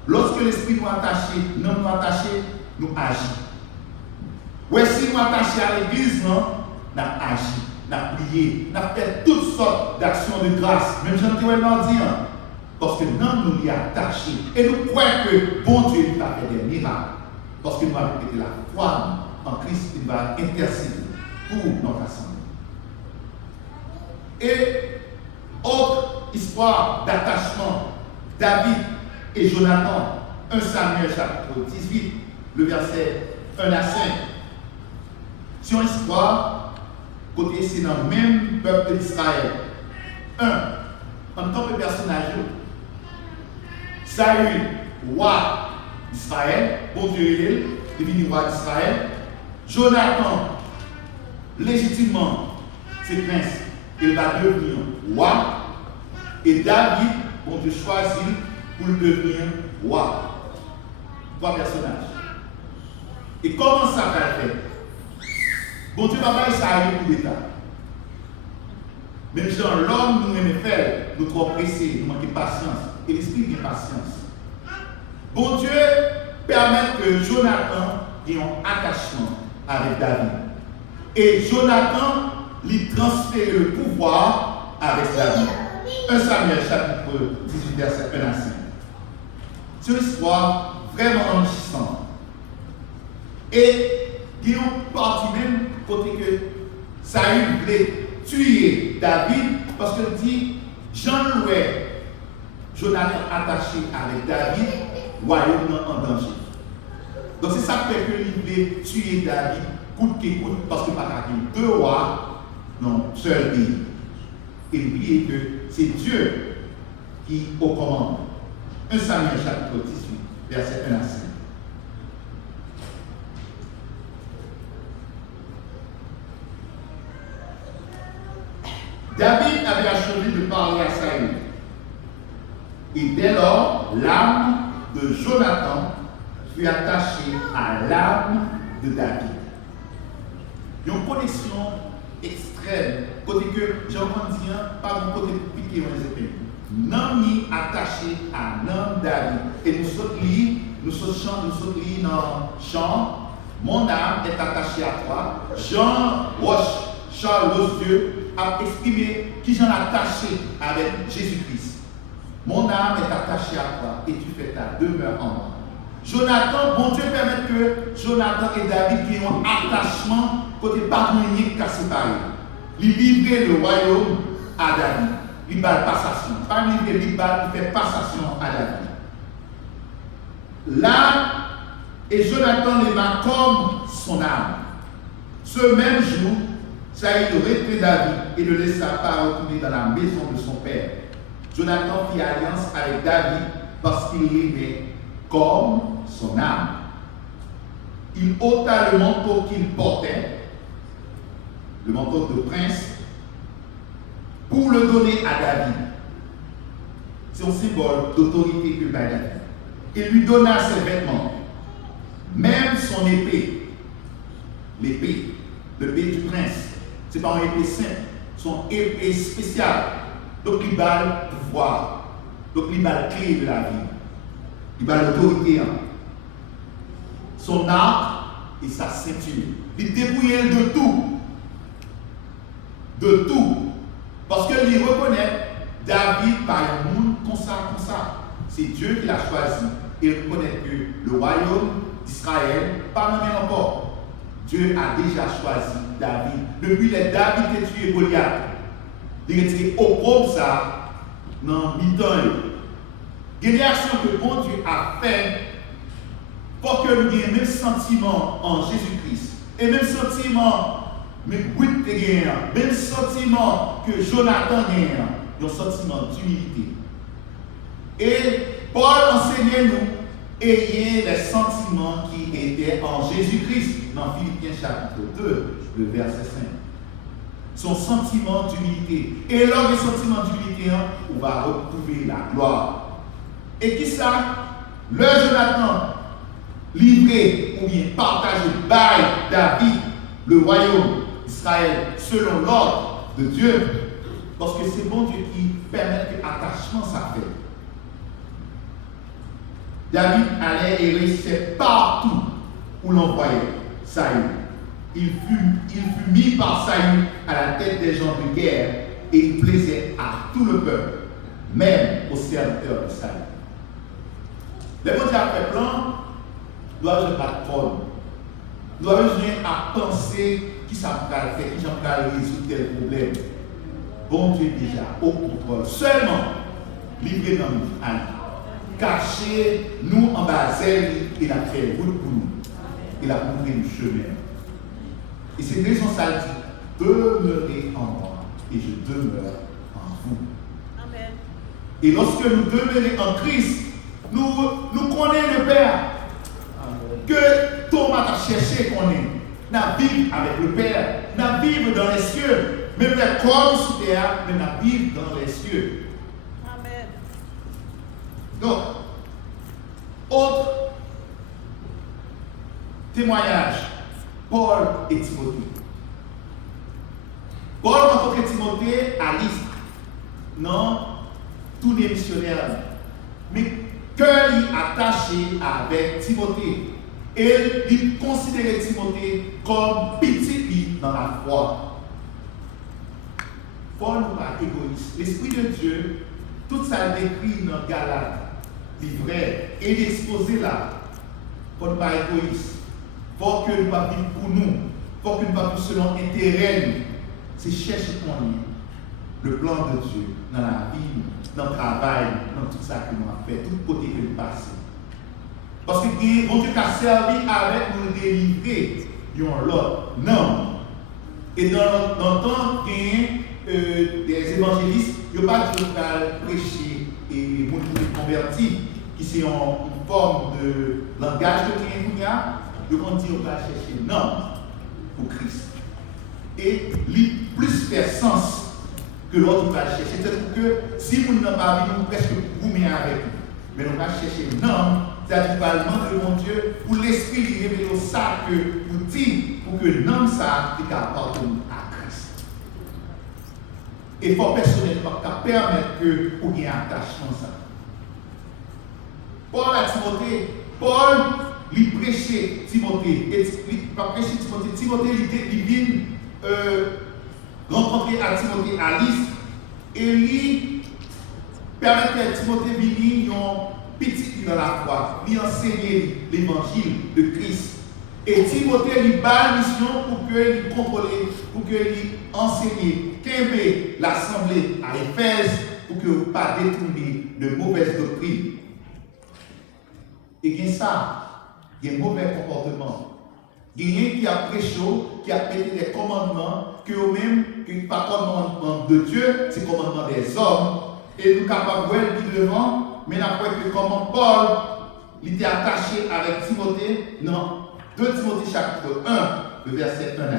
Lorsque l'esprit nous attaché, nous nous attachés, nous agissons. Ouais, si nous attachés à l'église, nous agissons, nous prié, nous fait toutes sortes d'actions de grâce. Même Jean Théoël m'a dit, parce que nous nous y attachés. Et nous croyons que bon Dieu va faire des miracles. Parce que nous avons été la foi en Christ, il va intercéder pour notre assemblée. Et autre histoire d'attachement, David et Jonathan, 1 Samuel chapitre 18, le verset 1 à 5. C'est une histoire, côté c'est dans le même peuple d'Israël. En tant que personnage, Saül, roi d'Israël, bon Dieu, il devenu roi d'Israël. Jonathan, légitimement, c'est prince. Il va devenir roi. Et David, bon Dieu, choisit pour devenir roi. Trois personnages. Et comment ça va faire? Bon Dieu va pas Saül pour l'État. Même si dans l'homme, nous aimons faire, nous trop pressés, nous manquons de patience. Et l'esprit a patience. Bon Dieu permet que Jonathan ait un attachement avec David. Et Jonathan lui transfère le pouvoir avec David. 1 Samuel chapitre 18 verset 1 à 5. C'est une histoire vraiment enrichissante. Et il y a une partie même côté que Saül voulait tuer David parce qu'il dit Jean-Louis, Jonathan attaché avec David, royaume en danger. Donc c'est ça qui fait que il voulait tuer David coûte que coûte parce qu'il n'y a pas deux rois dans un seul pays. Et n'oubliez que c'est Dieu qui est au commandement. 1 Samuel chapitre 18, verset 1 à 5. David avait achevé de parler à Saül. Et dès lors, l'âme de Jonathan fut attachée à l'âme de David. Il y a une connexion extrême, côté que j'entends dire, pas mon côté piqué dans les épées. Non ni attaché à l'âme David. Et nous sommes dans le chant, mon âme est attachée à toi. Jean Roche, Charles Rossieux, a exprimé qui j'en attaché avec Jésus-Christ. Mon âme est attachée à toi et tu fais ta demeure en moi. Jonathan, bon Dieu permet que Jonathan et David aient un attachement côté pas de qui a séparé. Il livrait le royaume à David. Il bat passation. Pas livrer, il fait passation à David. Là, et Jonathan l'aima comme son âme. Ce même jour, Saül reprit David et ne laissa pas retourner dans la maison de son père. Jonathan fit alliance avec David parce qu'il l'aimait comme son âme. il ôta le manteau qu'il portait, le manteau de prince, pour le donner à David. C'est un symbole d'autorité que David. Il lui donna ses vêtements, même son épée, l'épée du prince. Ce n'est pas une épée simple, son épée spéciale. Donc il bat le pouvoir, donc il bat la clé de la vie, il bat l'autorité. Son arc et sa ceinture. Il dépouillait de tout. De tout. Parce qu'il reconnaît David par un monde comme ça. C'est Dieu qui l'a choisi. Il reconnaît que le royaume d'Israël, pas même encore. Dieu a déjà choisi David. Depuis les David qui a tué Goliath, il a retiré au propre ça dans mi-temps. Il y a des actions que bon Dieu a fait pour que nous ayons le même sentiment en Jésus-Christ. Et même sentiment mais Ruth te gagne, même sentiment que Jonathan gagne, un sentiment d'humilité. Et Paul enseignait nous, ayez les sentiments qui étaient en Jésus-Christ, dans Philippiens chapitre 2, le verset 5. Son sentiment d'humilité. Et lors du sentiment d'humilité, on va retrouver la gloire. Et qui ça? Le Jonathan, livré ou bien partagé par David, le royaume d'Israël, selon l'ordre de Dieu, parce que c'est bon Dieu qui permet que l'attachement s'appelle. David allait et restait partout où l'on voyait Saül. Il fut mis par Saül à la tête des gens de guerre et il plaisait à tout le peuple, même aux serviteurs de Saül. Les gens qui ont fait plan doivent se battre pour nous. Doivent venir à penser qui ça va faire, qui j'en va résoudre tel problème. Bon Dieu déjà au contrôle. Seulement, livrez dans nous, allez. Cachez-nous en bas d'elle, il a fait route pour nous. Il a montré le chemin. Et c'est une raison ça dit, demeurez en moi et je demeure en vous. Amen. Et lorsque nous demeurons en Christ, nous connaissons le Père. Que Thomas a cherché qu'on est. Nous vivons avec le Père. Nous vivons dans les cieux. Même les corps sous terre, mais nous vivons dans les cieux. Amen. Donc, autre témoignage, Paul et Timothée. Paul rencontre Timothée à Lystre. Non, tous les missionnaires. Mais cœur est attaché avec Timothée. Et il considérait Timothée comme petit dans la foi. Paul n'est pas égoïste. L'Esprit de Dieu, tout ça décrit dans Galates, c'est vrai, et il est exposé là. Paul n'est pas égoïste. Pour que nous ne pas vivre pour nous, pour que nous ne pas vivre selon l'intérêt. C'est chercher pour nous le plan de Dieu dans la vie, dans le travail, dans tout ça que nous avons fait, tout côté que nous passons. Parce que mon Dieu a servi avec nous délivrer l'autre. Non. Et dans le temps, des évangélistes, il n'y a pas de prêcher et les gens qui sont convertis, qui sont en forme de langage de Kénia, ils vont dire qu'on va chercher non pour Christ. Et lui, plus faire sens que l'autre va chercher. C'est-à-dire que si vous n'avez pas vu, nous presque vous mettez avec nous. Mais on va chercher non. C'est-à-dire que mon Dieu, pour l'esprit de révéler ça que vous dites, pour que l'homme ça appartienne à Christ. Et il faut personnellement permettre que vous ayez un attachement ça. Paul à Timothée, Paul lui prêchait Timothée, et il va prêcher Timothée. Timothée il vient rencontrer à Timothée à Lystre, et lui permettait à Timothée de venir petit dans la foi, lui enseigner l'évangile de Christ. Et Timothée lui bat la mission pour que lui contrôle, pour que lui enseigne, qu'aimer l'assemblée à Éphèse, pour que vous ne pas détourner de mauvaises doctrines. Et bien ça, il y a un mauvais comportement. Il y a un qui a prêché, qui a pété des commandements, que eux-mêmes, que pas commandement de Dieu, c'est commandement des hommes. Et nous capables de voir devant. Mais après que comment Paul il était attaché avec Timothée, non, 2 Timothée chapitre 1, le verset 1 à 8.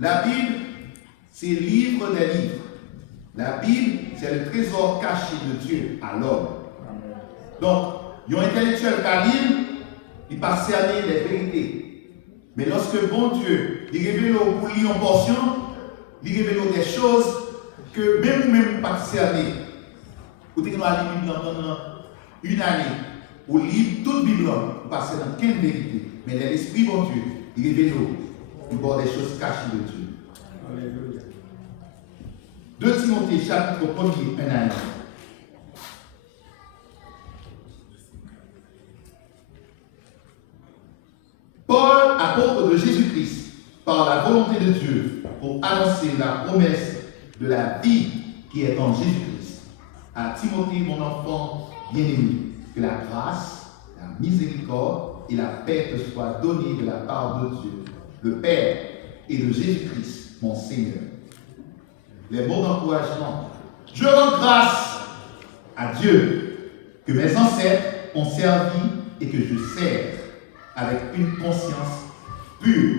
La Bible, c'est le livre des livres. La Bible, c'est le trésor caché de Dieu à l'homme. Donc, un intellectuel qui a lu, il pas cerner les vérités. Mais lorsque bon Dieu, il révèle pour lui en portion, il révèle des choses que même vous-même pas cerner. Vous avez lu la Bible pendant une année, vous lisez toute la Bible, vous passez dans 15 vérités. Mais l'Esprit bon Dieu, il révèle il voit des choses cachées de Dieu. Alléluia. 2 Timothée chapitre 1er, 1 à 1. Paul, apôtre de Jésus-Christ, par la volonté de Dieu, pour annoncer la promesse de la vie qui est en Jésus-Christ. À Timothée, mon enfant bien-aimé, que la grâce, la miséricorde et la paix te soient données de la part de Dieu, le Père, et de Jésus-Christ, mon Seigneur. Les mots d'encouragement. Je rends grâce à Dieu que mes ancêtres ont servi et que je sers avec une conscience pure.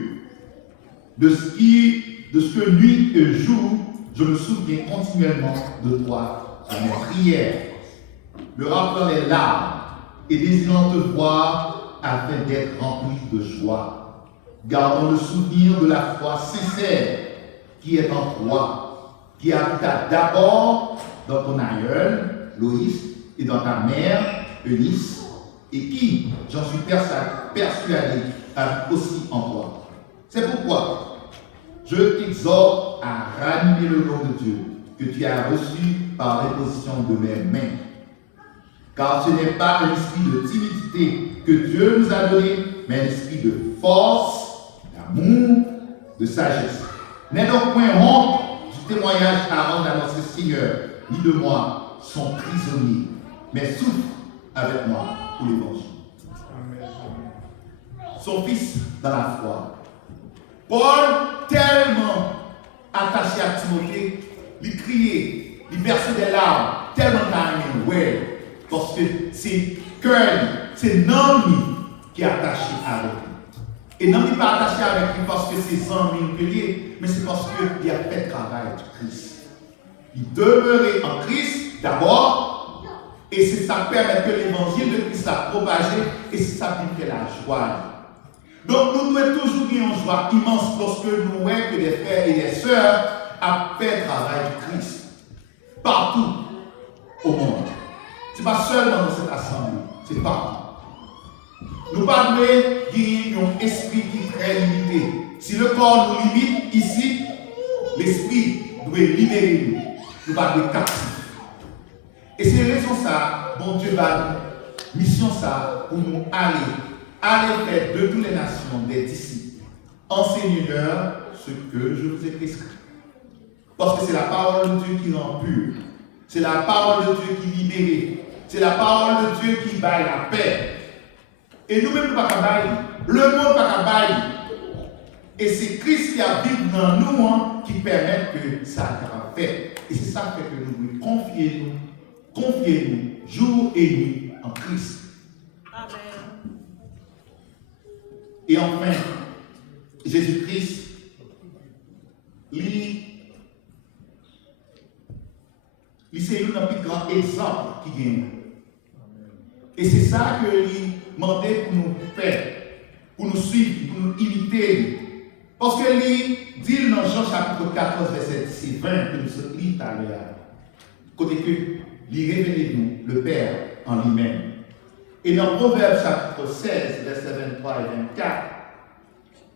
De ce que nuit et jour, je me souviens continuellement de toi dans mes prières, me rappelant les larmes et désirant te voir afin d'être rempli de joie. Gardons le souvenir de la foi sincère qui est en toi, qui habita d'abord dans ton aïeul, Loïs, et dans ta mère, Eunice, et qui, j'en suis persuadé, habite aussi en toi. C'est pourquoi je t'exhorte à ranimer le nom de Dieu que tu as reçu par l'imposition de mes mains. Car ce n'est pas un esprit de timidité que Dieu nous a donné, mais un esprit de force, d'amour, de sagesse. N'aie donc point honte du témoignage à rendre à notre Seigneur, ni de moi, son prisonnier, mais souffre avec moi pour l'évangile. Son fils dans la foi. Paul, tellement attaché à Timothée, il criait, il versait des larmes, tellement d'amour, ouais, parce que c'est cœur, c'est non qui est attaché avec lui. Et non, il n'est pas attaché avec lui parce que c'est son lié, mais c'est parce qu'il a fait le travail de Christ. Il demeurait en Christ d'abord, et c'est ça qui permet que l'évangile de Christ a propagé, et c'est ça qui fait la joie. Donc nous devons toujours avoir une joie immense lorsque nous voyons que des frères et des sœurs ont fait le travail de Christ. Partout au monde. Ce n'est pas seulement dans cette assemblée, c'est partout. Nous ne pouvons pas gagner un esprit qui est très limité. Si le corps nous limite ici, l'esprit doit libérer nous. Nous ne pouvons pas être captifs. Et c'est raison ça, bon Dieu va nous, mission ça, pour nous aller faire de toutes les nations des disciples. Enseignez-leur ce que je vous ai prescrit. Parce que c'est la parole de Dieu qui rend pur. C'est la parole de Dieu qui libère. C'est la parole de Dieu qui baille la paix. Et nous-mêmes, nous ne pouvons pas bailler. Le monde ne peut pas bailler. Et c'est Christ qui habite dans nous qui permet que ça soit fait. Et c'est ça qui fait que nous devons confier nous, jour et nuit en Christ. Amen. Et enfin, Jésus-Christ, c'est un plus grand exemple qui gagne. Et c'est ça que lui demandait pour nous faire, pour nous suivre, pour nous imiter. Parce que lui dit dans Jean chapitre 14, verset 10 20, que nous sommes lus tout à l'heure, côté que lui révèle nous le Père en lui-même. Et dans Proverbe chapitre 16, verset 23 et 24,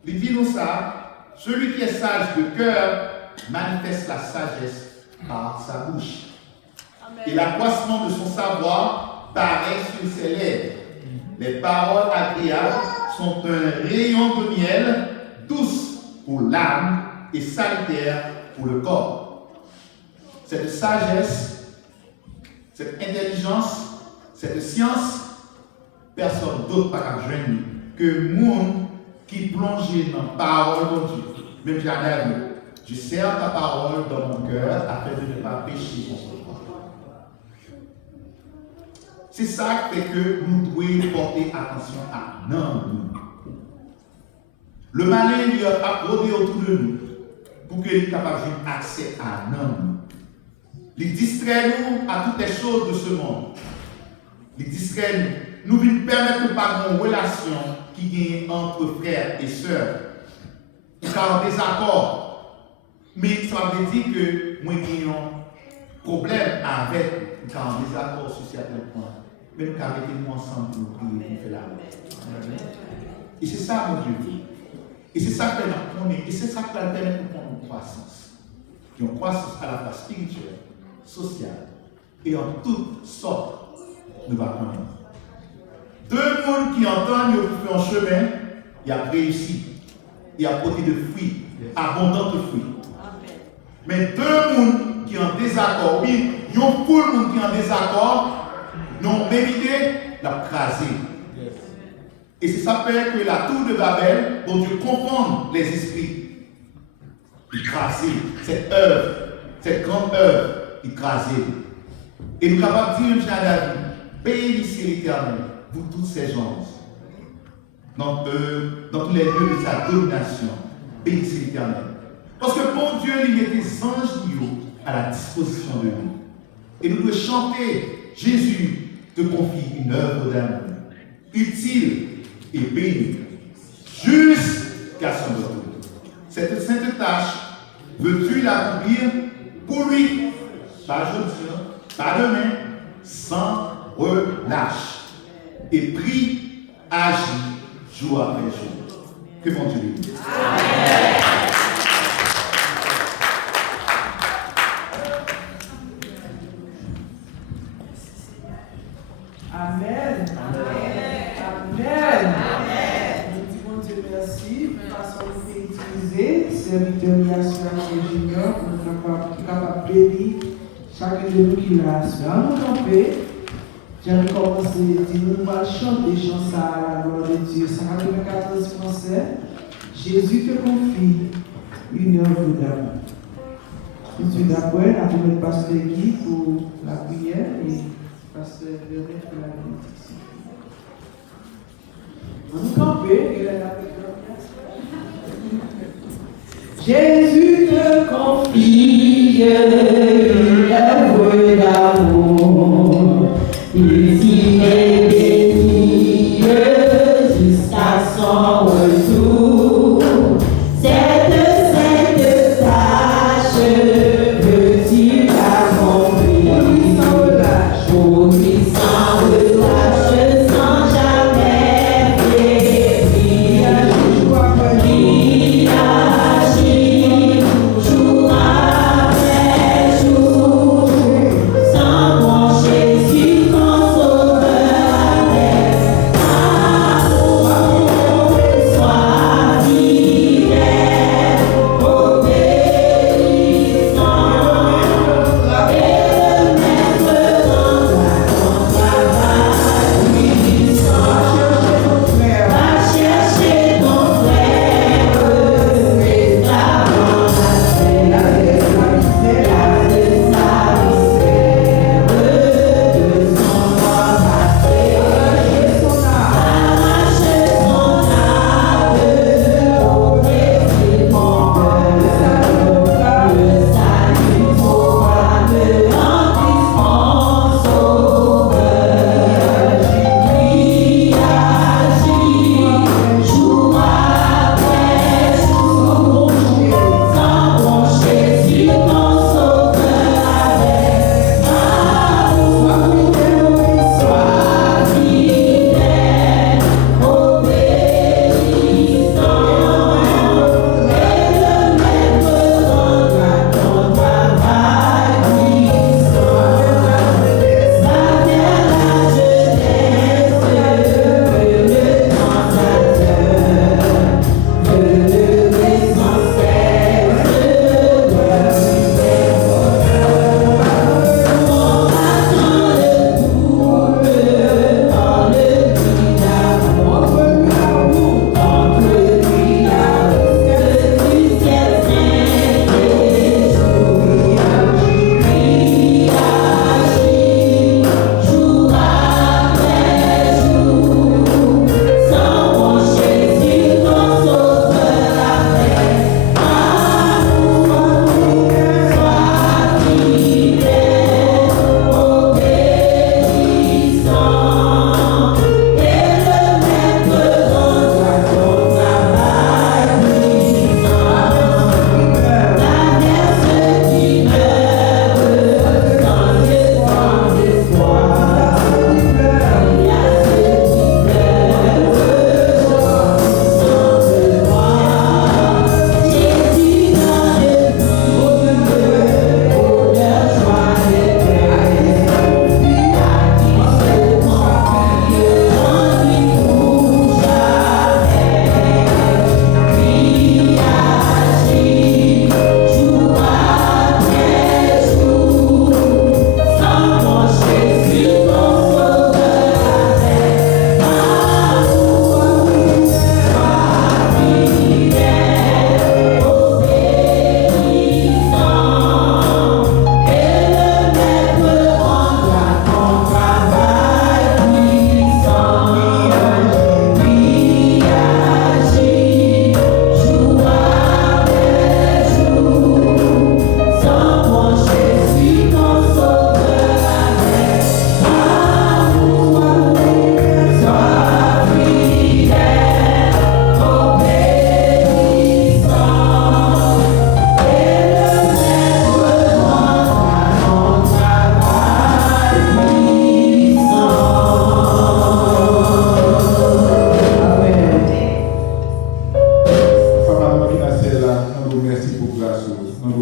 il dit nous ça, celui qui est sage de cœur manifeste la sagesse par sa bouche. Amen. Et l'accroissement de son savoir paraît sur ses lèvres. Les paroles agréables sont un rayon de miel, douce pour l'âme et salutaire pour le corps. Cette sagesse, cette intelligence, cette science, personne d'autre pas joindre que monde qui plonge dans la parole de Dieu. Même j'en je sers ta parole dans mon cœur afin de ne pas pécher contre toi. C'est ça qui fait que nous devons porter attention à nous. Le malin il a rôdé autour de nous pour qu'il soit capable d'avoir accès à nous. Il distrait nous à toutes les choses de ce monde. Il distrait nous. Nous voulons permettre par une relation qui gagne entre frères et sœurs. Car en désaccord. Mais ça veut dire que nous avons un problème avec car en désaccord sur certains points. Mais nous mettons ensemble pour prier, pour faire la paix. Et c'est ça, mon Dieu. Et c'est ça que nous connaissons. Et c'est ça qui va permettre de prendre une croissance. Une croissance à la fois spirituelle, sociale et en toutes sortes de vacances. Deux mondes qui entendent ils ont fait un chemin, ils ont réussi. Ils ont porté de fruits, abondants de fruits. Mais deux mondes qui sont en désaccord, oui, il y a beaucoup de monde qui sont en désaccord, n'ont même idée, l'a crasé. Et c'est ça fait que la tour de Babel, dont Dieu confond les esprits, il crasé cette œuvre, cette grande œuvre, il crasé. Et nous sommes capables de dire, à David, bénissez l'Éternel, vous toutes ces gens. Dans tous les lieux de sa domination, bénissez l'Éternel. Parce que bon Dieu, il met des anges à la disposition de nous. Et nous devons chanter, Jésus te confie une œuvre d'amour, utile et bénie, jusqu'à son retour. Cette sainte tâche, veux-tu l'accomplir pour lui, pas aujourd'hui, pas demain, sans relâche. Et prie, agis, jour après jour. Que mon Dieu lui dise. Amen. Amen. Nous disons Dieu merci. Façon de utiliser serviteur Junior pour être capable de bénir chacun de nous qui l'a assuré. Nous camper. J'ai commencé à dire nous allons chanter chanson à la gloire de Dieu. 194 français. Jésus te confie une œuvre d'amour. Tout de suite après, on va mettre pasteur Guy pour la prière et pasteur Véret pour la bénédiction. On nous camper et la Jésus te confie une œuvre d'amour. Il est béni jusqu'à son retour. Cette sainte tâche, veux-tu l'accomplir? Pour lui sans relâche, sans jamais faiblir. Il agit jour après jour.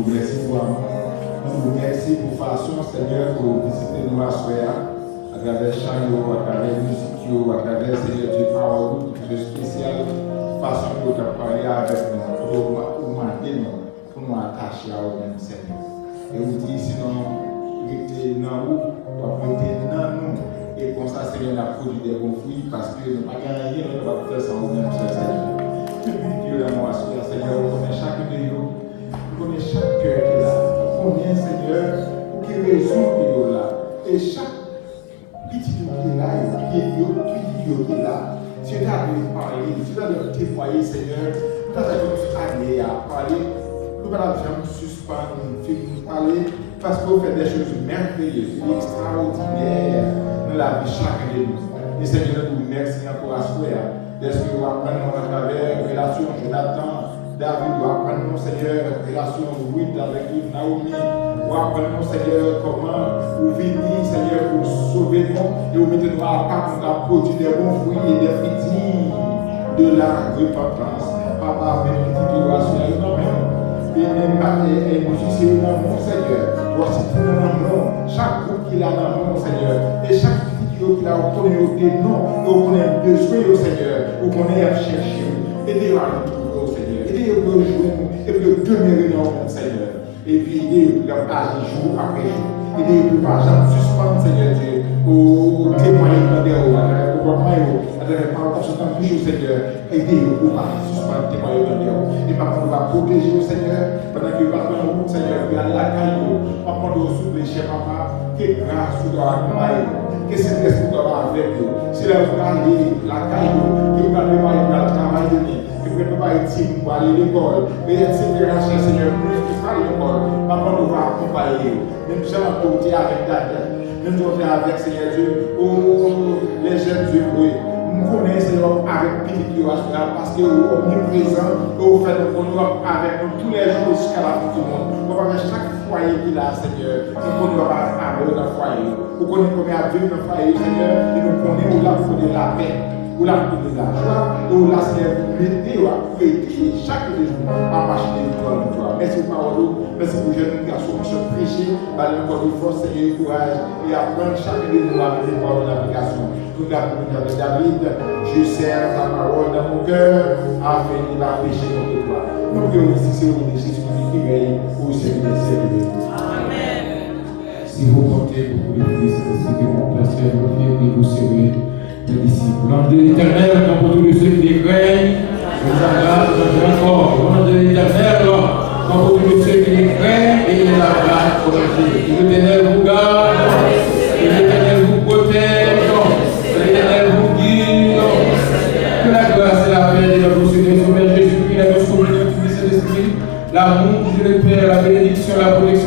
vous remercions pour l'amour. Nous vous remercions pour façon, Seigneur, pour visiter nous à soir, à travers chant, à travers musique, à travers, Seigneur, Dieu, parole, de spécial, façon pour te parler avec nous, pour nous demander, pour nous attacher à nous-mêmes, Seigneur. Et vous dites, sinon, rester dans vous, pour monter dans nous, et comme ça, Seigneur, on a produit des bons fruits, parce que nous n'avons pas gagné, nous ne pouvons pas faire sans nous-mêmes, Seigneur. Depuis que nous avons assuré, Seigneur, on connaît chacun de nous, on connaît chaque cœur qui est là, on connaît, Seigneur, qui raison qui est là, et chaque petit qui est là, qui est là, tu es là de parler, tu es là de témoigner, Seigneur, tu es là de aller à parler, nous allons jamais suspendre, nous parler, parce qu'on fait des choses merveilleuses, extraordinaires dans la vie chacun de nous. Et Seigneur, nous remercions encore à ce est-ce que nous apprenons à travers la relation Jonathan, David, nous apprenons, Seigneur, la relation Ruth avec Naomi, nous apprenons, Seigneur, comment vous venez, Seigneur, pour sauver nous, et vous mettez nous à part pour produire des bons fruits et des fruits dignes de la repentance. Papa, avec petit Dieu, assurez nous même. Et nous aussi, mon Seigneur, voici tout le monde, chaque groupe qu'il a dans mon Seigneur, et chaque petit Dieu qu'il a obtenu des noms, et on connaît besoin au Seigneur, on connaît à chercher, aidez-nous à nous trouver au Seigneur, aidez-nous à jouer, et puis de demeurer dans mon Seigneur, et puis aidez-nous à agir jour après jour, aidez-nous à jamais suspendre, Seigneur Dieu, au témoigner dans des hauts, au témoigner à travers paroles comme ça, toujours Seigneur, aidez-nous à suspendre, témoigner dans des hauts, et maintenant on va protéger au Seigneur, pendant que va dans le Seigneur, puis à la caillou, on prend le souffle, cher papa, que grâce vous doit accompagner, que c'est ce que vous doit avec vous. Si là vous allez la caillou, que vous allez préparer pour le travail de nuit, que vous préparez pour aller à l'école, et etc. cher Seigneur, plus que ça à l'école, papa nous va accompagner. Même si on a côté avec Daniel, même si on est avec Seigneur Dieu, les jeunes Dieu, nous connaissons Seigneur avec petit Dieu parce que vous êtes omniprésent et vous faites le bonheur avec nous tous les jours jusqu'à la fin du monde. Vous avez chaque foyer qu'il a, Seigneur, nous connaissons avec le foyer. Vous connaissez combien de vivre dans le foyer, Seigneur, et nous connaissons où là pour de la paix, où là pour de la joie, et où là, Seigneur, vous mettez ou apprêtez chaque jour à marcher de victoire en toi. Merci pour parole, merci pour jeunes garçons qui sont prêchés, par encore une force, Seigneur, courage, et apprendre chaque jour à mettre les paroles en application. Nous l'avons dit avec David, je sers ta parole dans mon cœur, afin qu'il va pécher contre toi. Nous voulons ici, c'est au Jésus qui règne au siècle des siècles. Amen. Si vous comptez pour l'Église, c'est que mon Père soit glorifié et vous serez des disciples. L'ange de l'Éternel, comme pour tous ceux qui craignent, nous agrade encore. L'ange de l'Éternel, comme pour tous ceux qui craignent, et il agrade pour Jésus. Que l'Éternel vous garde, que l'Éternel vous protège, que l'Éternel vous guide, que la grâce et la paix de notre Seigneur Jésus-Christ, la notion de notre Saint-Esprit, l'amour du Père, la bénédiction, la protection